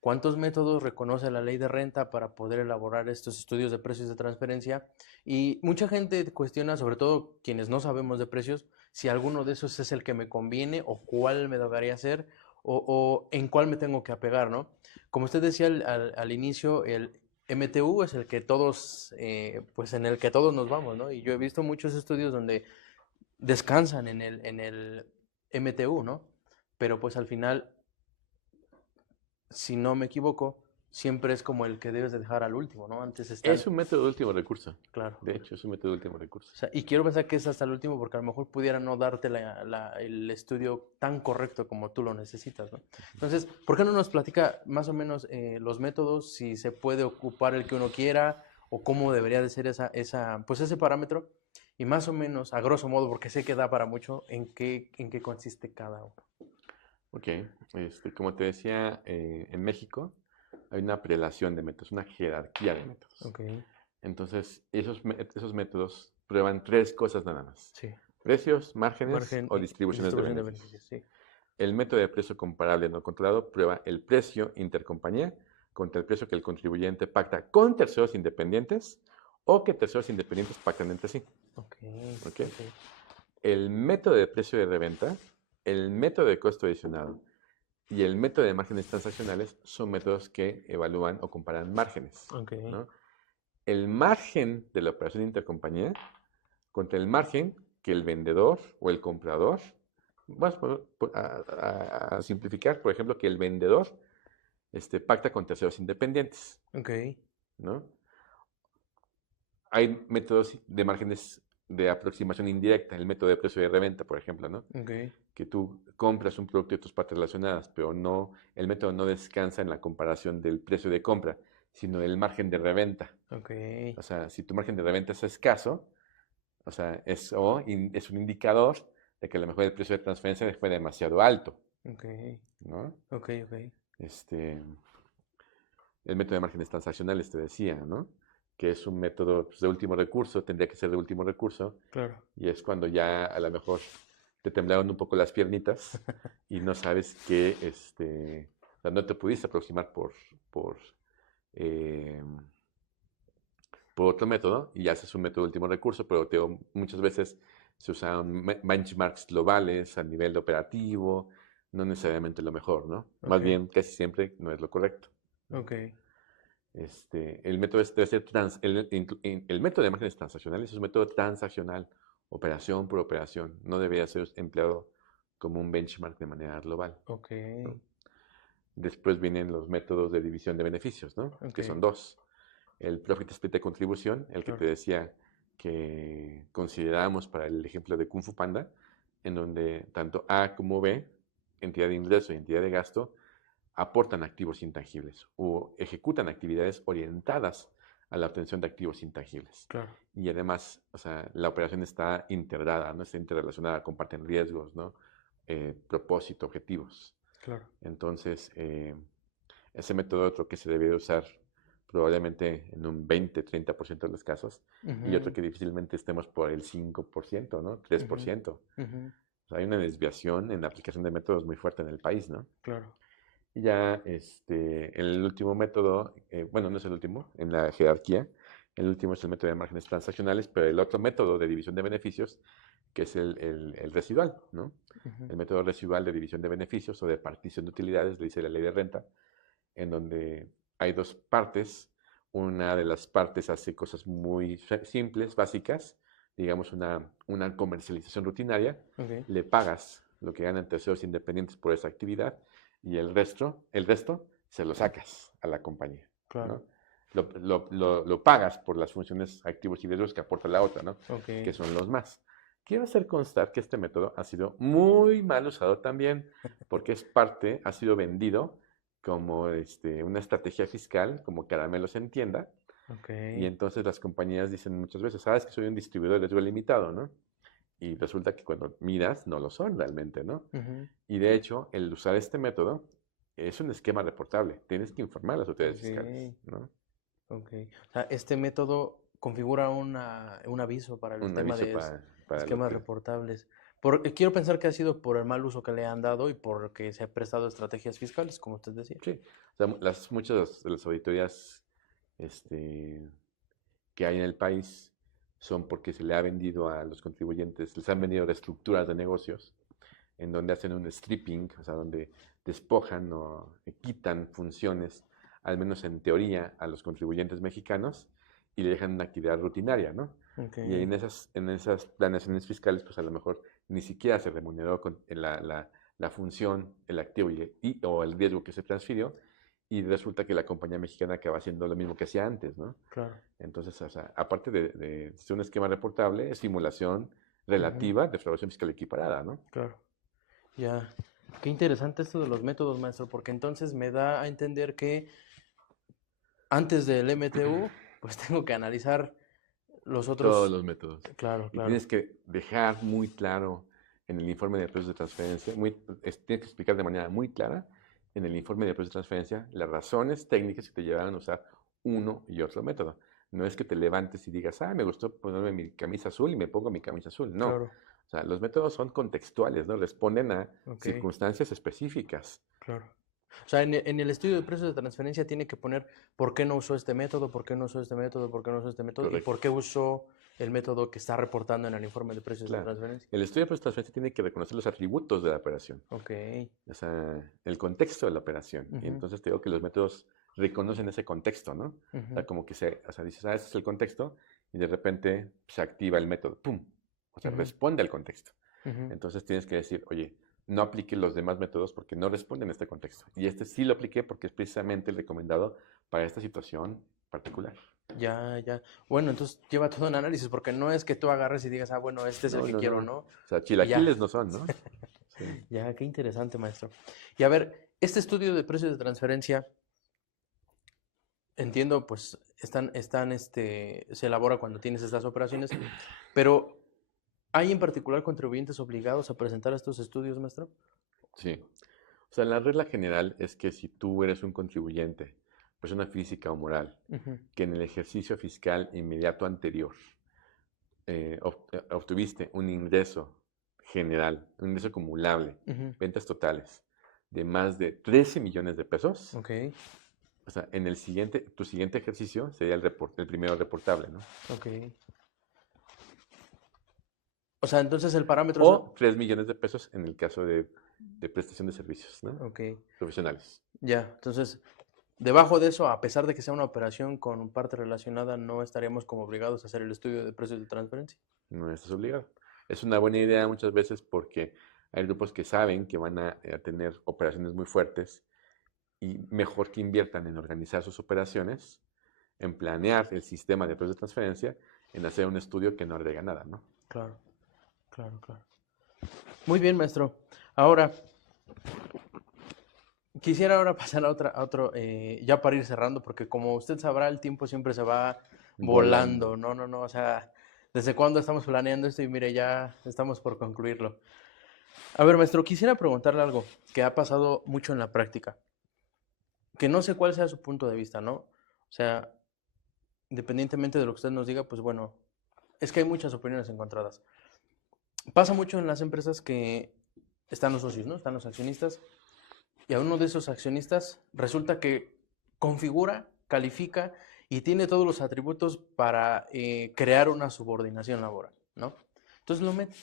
¿Cuántos métodos reconoce la ley de renta para poder elaborar estos estudios de precios de transferencia? Y mucha gente cuestiona, sobre todo quienes no sabemos de precios, si alguno de esos es el que me conviene o cuál me debería hacer o en cuál me tengo que apegar, ¿no? Como usted decía al inicio, el MTU es el que todos, pues en el que todos nos vamos, ¿no? Y yo he visto muchos estudios donde descansan en el MTU, ¿no? Pero pues al final, si no me equivoco, siempre es como el que debes de dejar al último, ¿no? Antes está Es un método de último recurso. claro. De hecho, es un método de último recurso. O sea, y quiero pensar que es hasta el último porque a lo mejor pudiera no darte el estudio tan correcto como tú lo necesitas, ¿no? Entonces, ¿por qué no nos platica más o menos los métodos, si se puede ocupar el que uno quiera o cómo debería de ser pues ese parámetro? Y más o menos, a grosso modo, porque sé que da para mucho, ¿en qué consiste cada uno? Ok. Como te decía, en México hay una prelación de métodos, una jerarquía de métodos. Ok, Entonces, esos métodos prueban tres cosas nada más. sí. Precios, márgenes Margen o y distribuciones de distribución de beneficios. beneficios, sí. El método de precio comparable no controlado prueba el precio intercompañía contra el precio que el contribuyente pacta con terceros independientes o que terceros independientes pactan entre sí. Ok, ¿Ok? ok. El método de precio de reventa, el método de costo adicionado y el método de márgenes transaccionales son métodos que evalúan o comparan márgenes, Ok, ¿no? El margen de la operación intercompañía contra el margen que el vendedor o el comprador, vamos a simplificar, por ejemplo, que el vendedor pacta con terceros independientes, ok. ¿no? hay métodos de márgenes de aproximación indirecta, el método de precio de reventa, por ejemplo, ¿no? Ok, Que tú compras un producto de tus partes relacionadas, pero no, el método no descansa en la comparación del precio de compra, sino del margen de reventa. ok, O sea, si tu margen de reventa es escaso, o sea, es un indicador de que a lo mejor el precio de transferencia fue demasiado alto, ok, ¿no? ok, ok. Este, el método de márgenes transaccionales te decía, ¿no? Que es un método pues, de último recurso, tendría que ser de último recurso, Claro. y es cuando ya a lo mejor te temblaron un poco las piernitas y no sabes que, o sea, no te pudiste aproximar por, eh, por otro método y haces un método de último recurso, pero muchas veces se usan benchmarks globales a nivel operativo, no necesariamente lo mejor, ¿no? Más Ok, bien, casi siempre no es lo correcto. ok, El método debe ser el método de márgenes transaccionales es un método transaccional, operación por operación. No debería ser empleado como un benchmark de manera global, ok, ¿no? Después vienen los métodos de división de beneficios, ¿no? ok, Que son dos. El Profit Split de contribución, el que te claro. decía que consideramos para el ejemplo de Kung Fu Panda, en donde tanto A como B, entidad de ingreso y entidad de gasto, aportan activos intangibles o ejecutan actividades orientadas a la obtención de activos intangibles. Claro, Y además, o sea, la operación está integrada, ¿no? Está interrelacionada, comparten riesgos, ¿no? Propósito, objetivos. claro. Entonces, ese método otro que se debe de usar probablemente en un 20-30% de los casos y otro Ujú, que difícilmente estemos por el 5%, ¿no? ujú, 3%. ujú, O sea, hay una desviación en la aplicación de métodos muy fuerte en el país, ¿no? claro. Y ya el último método, bueno, no es el último en la jerarquía, el último es el método de márgenes transaccionales, pero el otro método de división de beneficios, que es el residual, ¿no? Ujú, El método residual de división de beneficios o de partición de utilidades, le dice la ley de renta, en donde hay dos partes. Una de las partes hace cosas muy simples, básicas, digamos una comercialización rutinaria, ok, le pagas lo que ganan terceros independientes por esa actividad y el resto se lo sacas a la compañía, claro. ¿no? Lo pagas por las funciones activos y riesgos que aporta la otra, ¿no? Ok, Que son los más. Quiero hacer constar que este método ha sido muy mal usado también, porque ha sido vendido como una estrategia fiscal, como Caramelo se entienda, ok. y entonces las compañías dicen muchas veces, sabes que soy un distribuidor de riesgo limitado, ¿no? Y resulta que cuando miras no lo son realmente, ¿no? Ujú, Y de hecho, el usar este método es un esquema reportable. Tienes que informar a las autoridades fiscales, ok, ¿no? ok. O sea, este método configura un aviso para el Un tema aviso de para lo esquemas que... reportables. Quiero pensar que ha sido por el mal uso que le han dado y por que se ha prestado a estrategias fiscales, como usted decía. Sí, o sea, muchas de las auditorías este, que hay en el país son porque se le ha vendido a los contribuyentes, les han vendido reestructuras de negocios en donde hacen un stripping, o sea, donde despojan o quitan funciones, al menos en teoría, a los contribuyentes mexicanos y le dejan una actividad rutinaria, ¿no? Ok, Y en esas planeaciones fiscales, pues a lo mejor ni siquiera se remuneró la función, el activo o el riesgo que se transfirió, y resulta que la compañía mexicana acaba haciendo lo mismo que hacía antes, ¿no? claro. Entonces, o sea, aparte de ser un esquema reportable, es simulación Ujú, relativa de defraudación fiscal equiparada, ¿no? claro. Ya. Qué interesante esto de los métodos, maestro, porque entonces me da a entender que antes del MTU, pues tengo que analizar los Todos otros. los métodos. Claro, Y claro. tienes que dejar muy claro en el informe de precios de transferencia, tienes que explicar de manera muy clara en el informe de precios de transferencia las razones técnicas que te llevaron a usar uno y otro método. No es que te levantes y digas, me gustó ponerme mi camisa azul y me pongo mi camisa azul. No. Claro. O sea, los métodos son contextuales, ¿no? Responden a Ok, circunstancias específicas. claro. O sea, en el estudio de precios de transferencia tiene que poner por qué no usó este método, por qué no usó este método, por qué no usó este método y por Correcto. qué usó el método que está reportando en el informe de precios de Claro. transferencia. El estudio de precios de transferencia tiene que reconocer los atributos de la operación. Ok. O sea, el contexto de la operación. Y Ujú, entonces te digo que los métodos reconocen ese contexto, ¿no? O sea, ujú, como que o sea, dices, ese es el contexto, y de repente se activa el método, ¡pum! O sea, ujú, responde al contexto. ujú. Entonces tienes que decir, oye, no aplique los demás métodos porque no responden a este contexto. Y este sí lo apliqué porque es precisamente el recomendado para esta situación particular. Ya, ya. Bueno, entonces lleva todo un análisis, porque no es que tú agarres y digas, bueno, este es el No, que no, quiero, no. ¿no? O sea, Y ya, chilaquiles no son, ¿no? Sí. ya, qué interesante, maestro. Y a ver, este estudio de precios de transferencia, entiendo, pues, se elabora cuando tienes estas operaciones, pero ¿hay en particular contribuyentes obligados a presentar estos estudios, maestro? Sí. O sea, la regla general es que si tú eres un contribuyente, persona física o moral, Ujú, que en el ejercicio fiscal inmediato anterior obtuviste un ingreso general, un ingreso acumulable, ujú, ventas totales, de más de 13 millones de pesos, ok, o sea, en el siguiente, tu siguiente ejercicio sería el primero reportable, ¿no? ok. O sea, entonces el parámetro es... O 3 millones de pesos en el caso de prestación de servicios, ¿no? Ok, Profesionales. ya. Entonces, debajo de eso, a pesar de que sea una operación con parte relacionada, no estaríamos como obligados a hacer el estudio de precios de transferencia. No estás obligado. Es una buena idea muchas veces porque hay grupos que saben que van a tener operaciones muy fuertes y mejor que inviertan en organizar sus operaciones, en planear el sistema de precios de transferencia, en hacer un estudio que no agrega nada, ¿no? Claro, claro, claro. Muy bien, maestro. Ahora, quisiera ahora pasar a otro, ya para ir cerrando, porque como usted sabrá, el tiempo siempre se va Volando. volando. No, no, no. O sea, ¿desde cuándo estamos planeando esto? Y mire, ya estamos por concluirlo. A ver, maestro, quisiera preguntarle algo que ha pasado mucho en la práctica, que no sé cuál sea su punto de vista, ¿no? O sea, independientemente de lo que usted nos diga, pues bueno, es que hay muchas opiniones encontradas. Pasa mucho en las empresas que están los socios, ¿no? Están los accionistas, y a uno de esos accionistas resulta que configura, califica y tiene todos los atributos para crear una subordinación laboral, ¿no? Entonces lo mete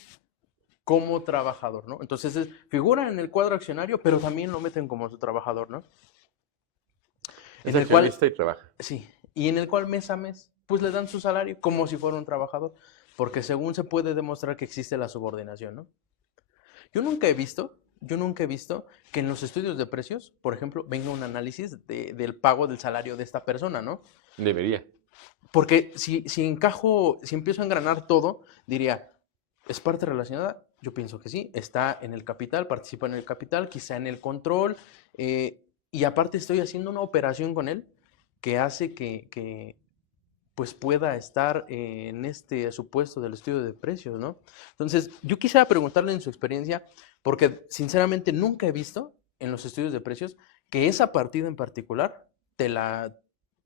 como trabajador, ¿no? Entonces figura en el cuadro accionario, pero también lo meten como su trabajador, ¿no? Es En el cual, accionista y trabaja. sí, y en el cual mes a mes, pues le dan su salario como si fuera un trabajador, porque según se puede demostrar que existe la subordinación, ¿no? Yo nunca he visto que en los estudios de precios, por ejemplo, venga un análisis del pago del salario de esta persona, ¿no? Debería. Porque si empiezo a engranar todo, diría, ¿es parte relacionada? Yo pienso que sí, está en el capital, participa en el capital, quizá en el control, y aparte estoy haciendo una operación con él que hace que pues pueda estar en este supuesto del estudio de precios, ¿no? Entonces, yo quisiera preguntarle en su experiencia, porque sinceramente nunca he visto en los estudios de precios que esa partida en particular te la,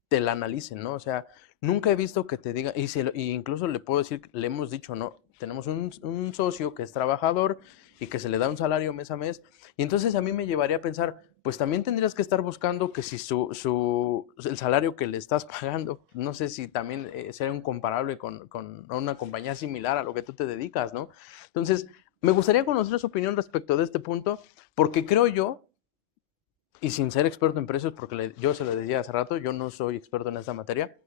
te la analicen, ¿no? O sea, nunca he visto que te diga, y incluso le puedo decir, le hemos dicho, ¿no? Tenemos un socio que es trabajador y que se le da un salario mes a mes, y entonces a mí me llevaría a pensar, pues también tendrías que estar buscando que si el salario que le estás pagando, no sé si también sea un comparable con una compañía similar a lo que tú te dedicas, ¿no? Entonces, me gustaría conocer su opinión respecto de este punto, porque creo yo, y sin ser experto en precios, porque yo se lo decía hace rato, yo no soy experto en esta materia,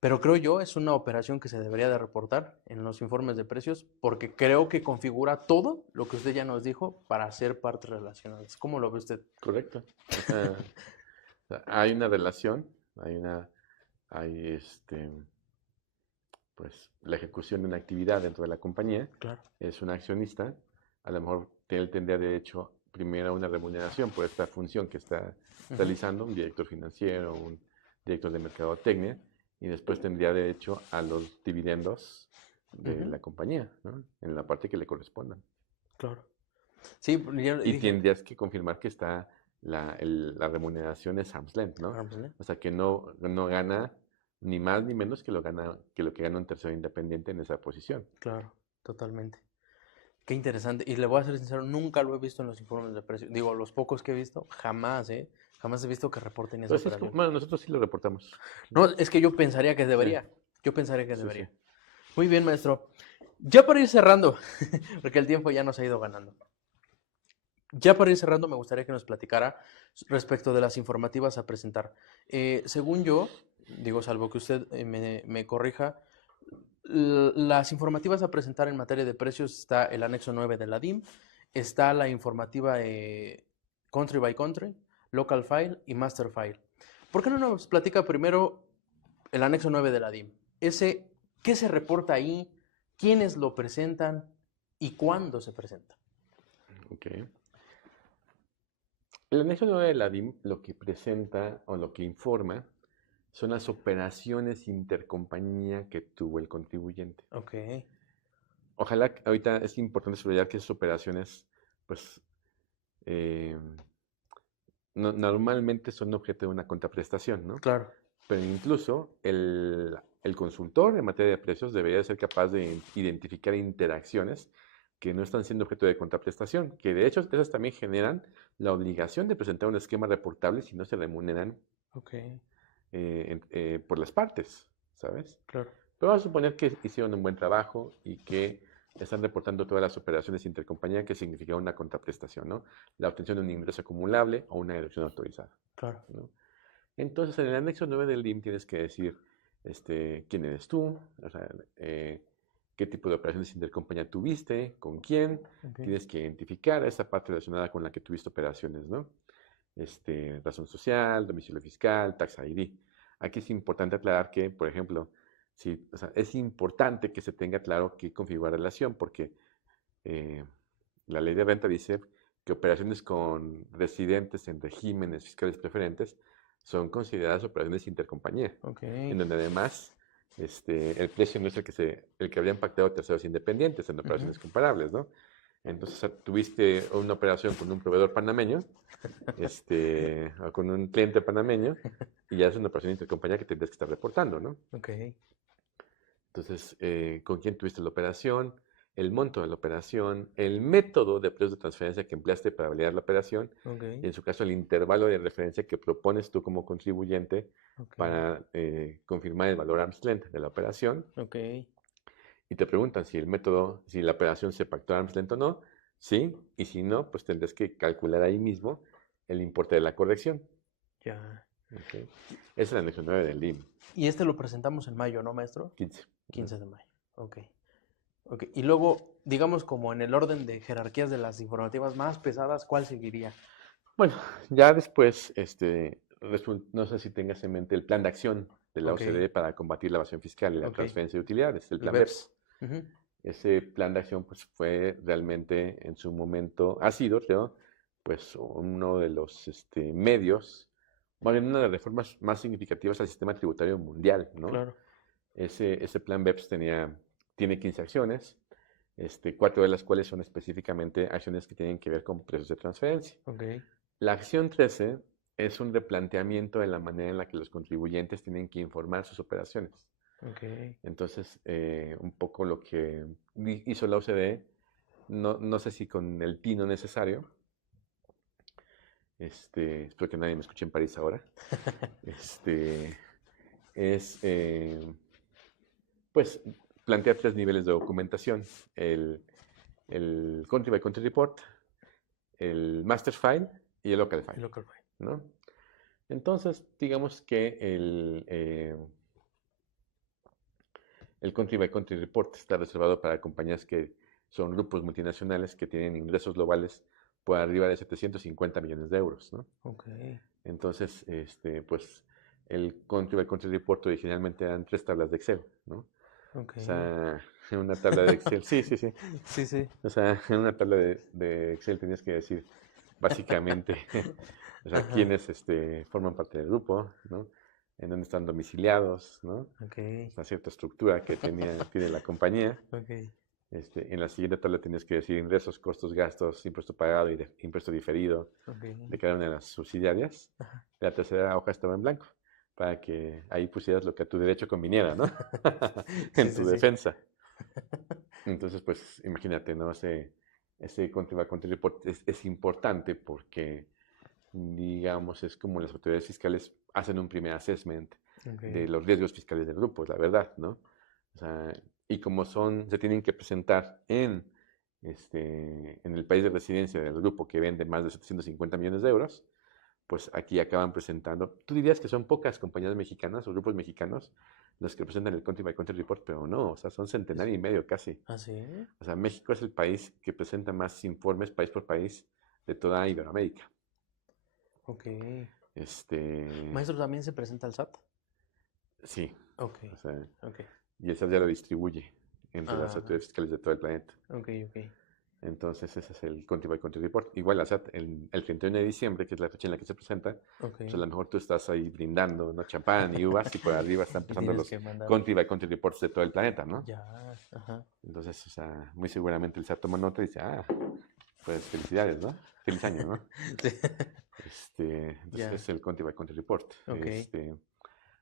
pero creo yo es una operación que se debería de reportar en los informes de precios, porque creo que configura todo lo que usted ya nos dijo para hacer partes relacionadas. ¿Cómo lo ve usted? Correcto. O sea, hay una relación, hay pues la ejecución de una actividad dentro de la compañía, Claro. es un accionista, a lo mejor él tendría derecho primero a una remuneración por esta función que está Ujú, realizando, un director financiero, un director de mercadotecnia, y después tendría derecho a los dividendos de ujú, la compañía, ¿no? En la parte que le correspondan. claro. Sí, yo Y dije, tendrías que confirmar que está la remuneración es arm's length, ¿no? arm's length. O sea, que no gana ni más ni menos que lo que gana un tercero independiente en esa posición. Claro, totalmente. Qué interesante. Y le voy a ser sincero, nunca lo he visto en los informes de precios. Digo, los pocos que he visto, jamás, ¿eh? Jamás he visto que reporten esa Pero sí es como, operación. bueno, nosotros sí lo reportamos. No, es que yo pensaría que Sí, debería. Yo pensaría que sí, sí. debería. Muy bien, maestro. Ya para ir cerrando, porque el tiempo ya nos ha ido ganando. Ya para ir cerrando, me gustaría que nos platicara respecto de las informativas a presentar. Según yo, digo, salvo que usted me corrija, las informativas a presentar en materia de precios está el anexo 9 de la DIM, está la informativa Country by Country, Local File y Master File. ¿Por qué no nos platica primero el anexo 9 de la DIM. ¿Qué se reporta ahí? ¿Quiénes lo presentan? ¿Y cuándo se presenta? Ok. El anexo 9 de la DIM lo que presenta o lo que informa son las operaciones intercompañía que tuvo el contribuyente. Ok. Ojalá, ahorita es importante subrayar que esas operaciones, pues, eh, normalmente son objeto de una contraprestación, ¿no? Claro. Pero incluso el consultor en materia de precios debería ser capaz de identificar interacciones que no están siendo objeto de contraprestación, que de hecho esas también generan la obligación de presentar un esquema reportable si no se remuneran Ok. por las partes, ¿sabes? Claro. Pero vamos a suponer que hicieron un buen trabajo y que están reportando todas las operaciones intercompañía que significan una contraprestación, ¿no? La obtención de un ingreso acumulable o una deducción autorizada, Claro. ¿no? Entonces, en el anexo 9 del DIM tienes que decir quién eres tú, o sea, qué tipo de operaciones intercompañía tuviste, con quién, Ok. tienes que identificar esa parte relacionada con la que tuviste operaciones, ¿no? Razón social, domicilio fiscal, tax ID. Aquí es importante aclarar que, por ejemplo, o sea, es importante que se tenga claro qué configurar relación, porque eh, la ley de renta dice que operaciones con residentes en regímenes fiscales preferentes son consideradas operaciones intercompañía, Ok. en donde además el precio no es el que habrían pactado terceros independientes en Ujú. operaciones comparables, ¿no? Entonces tuviste una operación con un proveedor panameño, o con un cliente panameño, y ya es una operación intercompañía que tendrías que estar reportando, ¿no? Ok. Entonces, ¿con quién tuviste la operación? El monto de la operación, el método de precios de transferencia que empleaste para validar la operación, Ok. y en su caso el intervalo de referencia que propones tú como contribuyente Ok. para confirmar el valor arm's length de la operación. Ok. Y te preguntan si el método, si la operación se pactó arm's length o no. Sí, y si no, pues tendrás que calcular ahí mismo el importe de la corrección. Ya. Okay. Es el anexo 9 del DIM, Y este lo presentamos en mayo, ¿no, maestro? 15. 15 de mayo. Ok. Ok. Y luego, digamos, como en el orden de jerarquías de las informativas más pesadas, ¿cuál seguiría? Bueno, ya después, no sé si tengas en mente el plan de acción de la Ok. OCDE para combatir la evasión fiscal y la Ok. transferencia de utilidades, el El plan BEPS. BEPS. Ujú. Ese plan de acción pues, fue realmente en su momento, ha sido, creo, pues uno de los medios, más bien una de las reformas más significativas al sistema tributario mundial, ¿no? Claro. Ese plan BEPS tiene 15 acciones, 4 de las cuales son específicamente acciones que tienen que ver con precios de transferencia. Ok. La acción 13 es un replanteamiento de la manera en la que los contribuyentes tienen que informar sus operaciones. Ok. Entonces, un poco lo que hizo la OCDE, no sé si con el tino necesario, espero que nadie me escuche en París ahora, este, es, pues, plantea 3 niveles de documentación: el Country by Country Report, el Master File y el Local El File, local buy. ¿no? Entonces, digamos que el Country by Country Report está reservado para compañías que son grupos multinacionales que tienen ingresos globales por arriba de 750 millones de euros, ¿no? Ok. Entonces, pues el Country by Country Report originalmente eran 3 tablas de Excel, ¿no? Ok. O sea, en una tabla de Excel, sí, sí, sí. Sí, sí. O sea, en una tabla de Excel tenías que decir básicamente, o sea, Ajá. quiénes forman parte del grupo, ¿no? En dónde están domiciliados, ¿no? Ok. Una cierta estructura que tiene la compañía. Ok. En la siguiente tabla tienes que decir ingresos, costos, gastos, impuesto pagado y impuesto diferido Ok. de cada una de las subsidiarias. Ajá. La tercera hoja estaba en blanco, para que ahí pusieras lo que a tu derecho conviniera, ¿no? Sí, En tu sí, sí. defensa. Entonces, pues imagínate, ¿no? Ese Country by Country Report es importante porque, digamos, es como las autoridades fiscales hacen un primer assessment Ok. de los riesgos fiscales del grupo, la verdad, ¿no? O sea, y como se tienen que presentar en el país de residencia del grupo que vende más de 750 millones de euros, pues aquí acaban presentando. Tú dirías que son pocas compañías mexicanas o grupos mexicanos los que presentan el Country by Country Report, pero no, o sea, son centenario y medio casi. ¿Ah, sí? O sea, México es el país que presenta más informes país por país de toda Iberoamérica. Ok. Este, Maestro, ¿también se presenta al SAT? Sí, Ok, o sea, ok. y el SAT ya lo distribuye entre las Ah, autoridades fiscales de todo el planeta. ok, ok. Entonces, ese es el Country by Country Report. Igual la SAT, el 31 de diciembre, que es la fecha en la que se presenta, Ok. pues a lo mejor tú estás ahí brindando, ¿no? Champán y uvas, y por arriba están Y pasando tienes los que mandar. Country by Country Reports de todo el planeta, ¿no? Ya, ajá. Entonces, o sea, muy seguramente el SAT toma nota y dice, pues felicidades, ¿no? Feliz año, ¿no? Sí. Entonces, Ya, es el Country by Country Report. ok,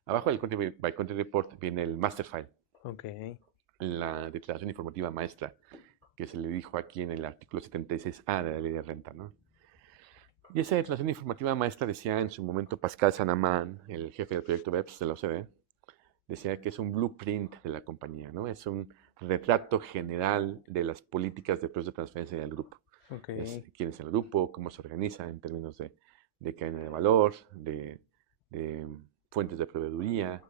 Abajo del Country by Country Report viene el Master File, ok. la declaración informativa maestra, que se le dijo aquí en el artículo 76A de la Ley de Renta, ¿no? Y esa declaración informativa maestra decía en su momento Pascal Sanamán, el jefe del proyecto BEPS de la OCDE, decía que es un blueprint de la compañía, ¿no? Es un retrato general de las políticas de precios de transferencia del grupo. Ok, Es quién es el grupo, cómo se organiza en términos de cadena de valor, de fuentes de proveeduría,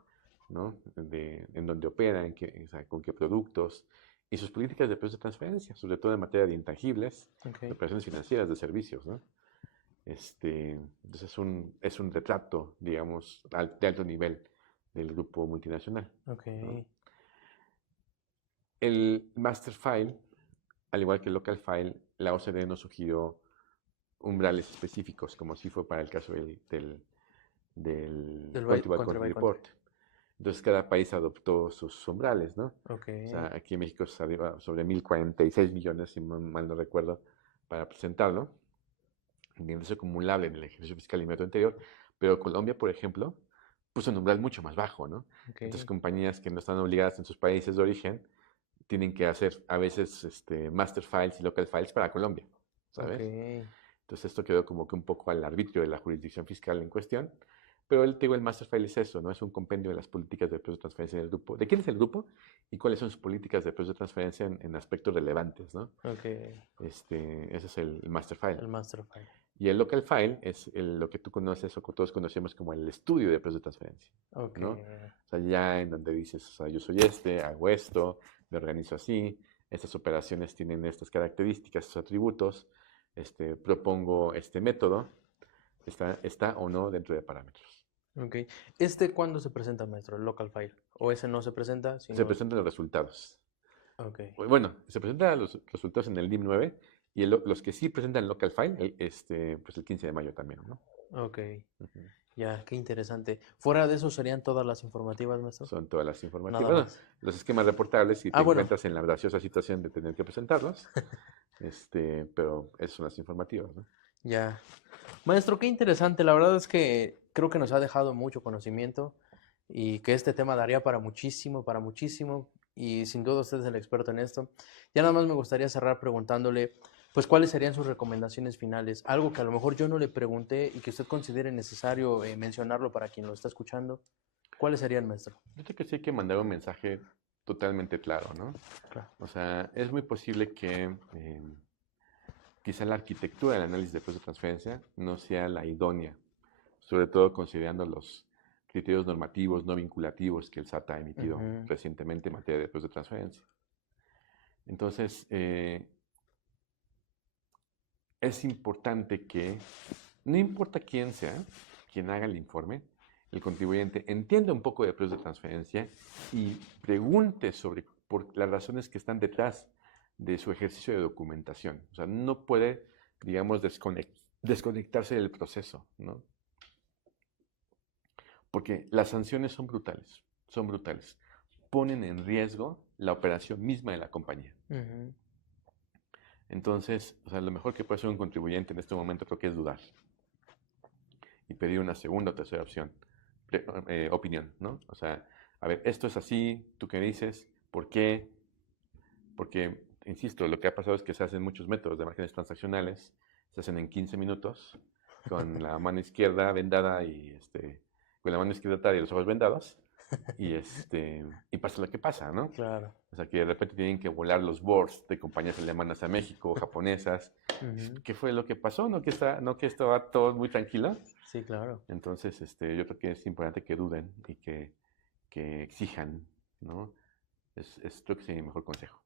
¿no? En dónde opera, o sea, con qué productos, y sus políticas de precios de transferencia, sobre todo en materia de intangibles, de ok, operaciones financieras, de servicios, ¿no? Entonces es un retrato, digamos, de alto nivel del grupo multinacional, ok, ¿no? El master file, al igual que el local file, la OCDE nos sugirió umbrales específicos, como si fue para el caso del del Country by country Country by country. Report. Entonces cada país adoptó sus umbrales, ¿no? Ok, O sea, aquí en México es arriba sobre 1.046 millones, si mal no recuerdo, para presentarlo, en ingreso acumulable en el ejercicio fiscal inmediato anterior, pero Colombia, por ejemplo, puso un umbral mucho más bajo, ¿no? Entonces ok, compañías que no están obligadas en sus países de origen tienen que hacer a veces master files y local files para Colombia, ok, ¿sabes? Entonces esto quedó como que un poco al arbitrio de la jurisdicción fiscal en cuestión, pero el master file es eso, ¿no? Es un compendio de las políticas de precios de transferencia del grupo, de quién es el grupo y cuáles son sus políticas de precios de transferencia en aspectos relevantes, ¿no? ok. Ese es el master file. El master file. Y el local file es lo que tú conoces o que todos conocemos como el estudio de precios de transferencia, Ok, ¿no? O sea, ya en donde dices, o sea, yo soy hago esto, me organizo así, estas operaciones tienen estas características, estos atributos, propongo este método, está o no dentro de parámetros. ok. ¿Cuándo se presenta, maestro? El local file. ¿O ese no se presenta, Se sino... presentan los resultados. Ok, Bueno, se presentan los resultados en el DIM 9 y los que sí presentan el local file, pues el 15 de mayo también, ¿no? ok. Ujú. Ya, qué interesante. Fuera de eso serían todas las informativas, maestro. Son todas las Nada informativas. Bueno, más. los esquemas reportables si Ah, te bueno. encuentras en la graciosa situación de tener que presentarlos, pero esas son las informativas, ¿no? Ya. Maestro, qué interesante. La verdad es que creo que nos ha dejado mucho conocimiento y que este tema daría para muchísimo, para muchísimo. Y sin duda usted es el experto en esto. Ya nada más me gustaría cerrar preguntándole, pues, ¿cuáles serían sus recomendaciones finales? Algo que a lo mejor yo no le pregunté y que usted considere necesario mencionarlo para quien lo está escuchando. ¿Cuáles serían, maestro? Yo creo que sí hay que mandar un mensaje totalmente claro, ¿no? Claro. O sea, es muy posible que quizá la arquitectura del análisis de precios de transferencia no sea la idónea, sobre todo considerando los criterios normativos no vinculativos que el SAT ha emitido Ujú, recientemente en materia de precios de transferencia. Entonces, es importante que, no importa quién sea, quien haga el informe, el contribuyente entienda un poco de precios de transferencia y pregunte sobre por las razones que están detrás de su ejercicio de documentación. O sea, no puede, digamos, desconectarse del proceso, ¿no? Porque las sanciones son brutales, son brutales. Ponen en riesgo la operación misma de la compañía. ujú. Entonces, o sea, lo mejor que puede hacer un contribuyente en este momento creo que es dudar y pedir una segunda o tercera opinión, ¿no? O sea, a ver, esto es así, ¿tú qué dices? ¿Por qué? Porque, insisto, lo que ha pasado es que se hacen muchos métodos de márgenes transaccionales, se hacen en 15 minutos, con la mano izquierda vendada y con la mano izquierda y los ojos vendados, y pasa lo que pasa, ¿no? Claro. O sea, que de repente tienen que volar los boards de compañías alemanas a México, japonesas. Ujú. ¿Qué fue lo que pasó? ¿No que estaba todo muy tranquilo? Sí, claro. Entonces, yo creo que es importante que duden y que exijan, ¿no? Creo que sería mi mejor consejo.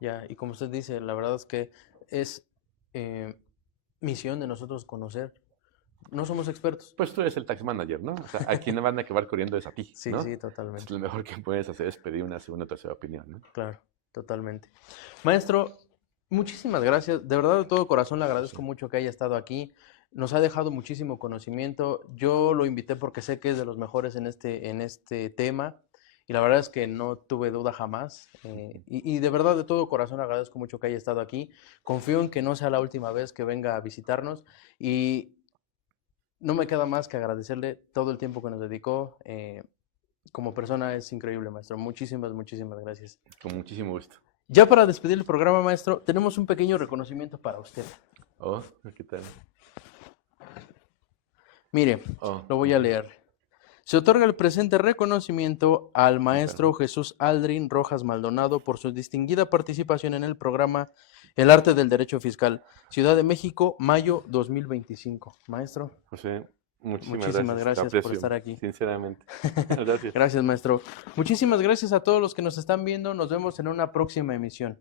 Ya, y como usted dice, la verdad es que es eh, misión de nosotros conocer no somos expertos. Pues tú eres el tax manager, ¿no? O sea, a quien van a acabar corriendo es a ti, Sí, ¿no? sí, totalmente. Lo mejor que puedes hacer es pedir una segunda o tercera opinión, ¿no? Claro, totalmente. Maestro, muchísimas gracias. De verdad, de todo corazón, le agradezco Sí. mucho que haya estado aquí. Nos ha dejado muchísimo conocimiento. Yo lo invité porque sé que es de los mejores en este tema. Y la verdad es que no tuve duda jamás. Y de verdad, de todo corazón, agradezco mucho que haya estado aquí. Confío en que no sea la última vez que venga a visitarnos. Y no me queda más que agradecerle todo el tiempo que nos dedicó. Como persona es increíble, maestro. Muchísimas, muchísimas gracias. Con muchísimo gusto. Ya para despedir el programa, maestro, tenemos un pequeño reconocimiento para usted. Oh, ¿qué tal? Mire, Oh, lo voy a leer. Se otorga el presente reconocimiento al maestro Jesús Aldrin Rojas Maldonado por su distinguida participación en el programa El Arte del Derecho Fiscal, Ciudad de México, mayo 2025. Maestro, José, muchísimas muchísimas gracias. Te gracias por aprecio, estar aquí. sinceramente. Gracias. Gracias, maestro. Muchísimas gracias a todos los que nos están viendo. Nos vemos en una próxima emisión.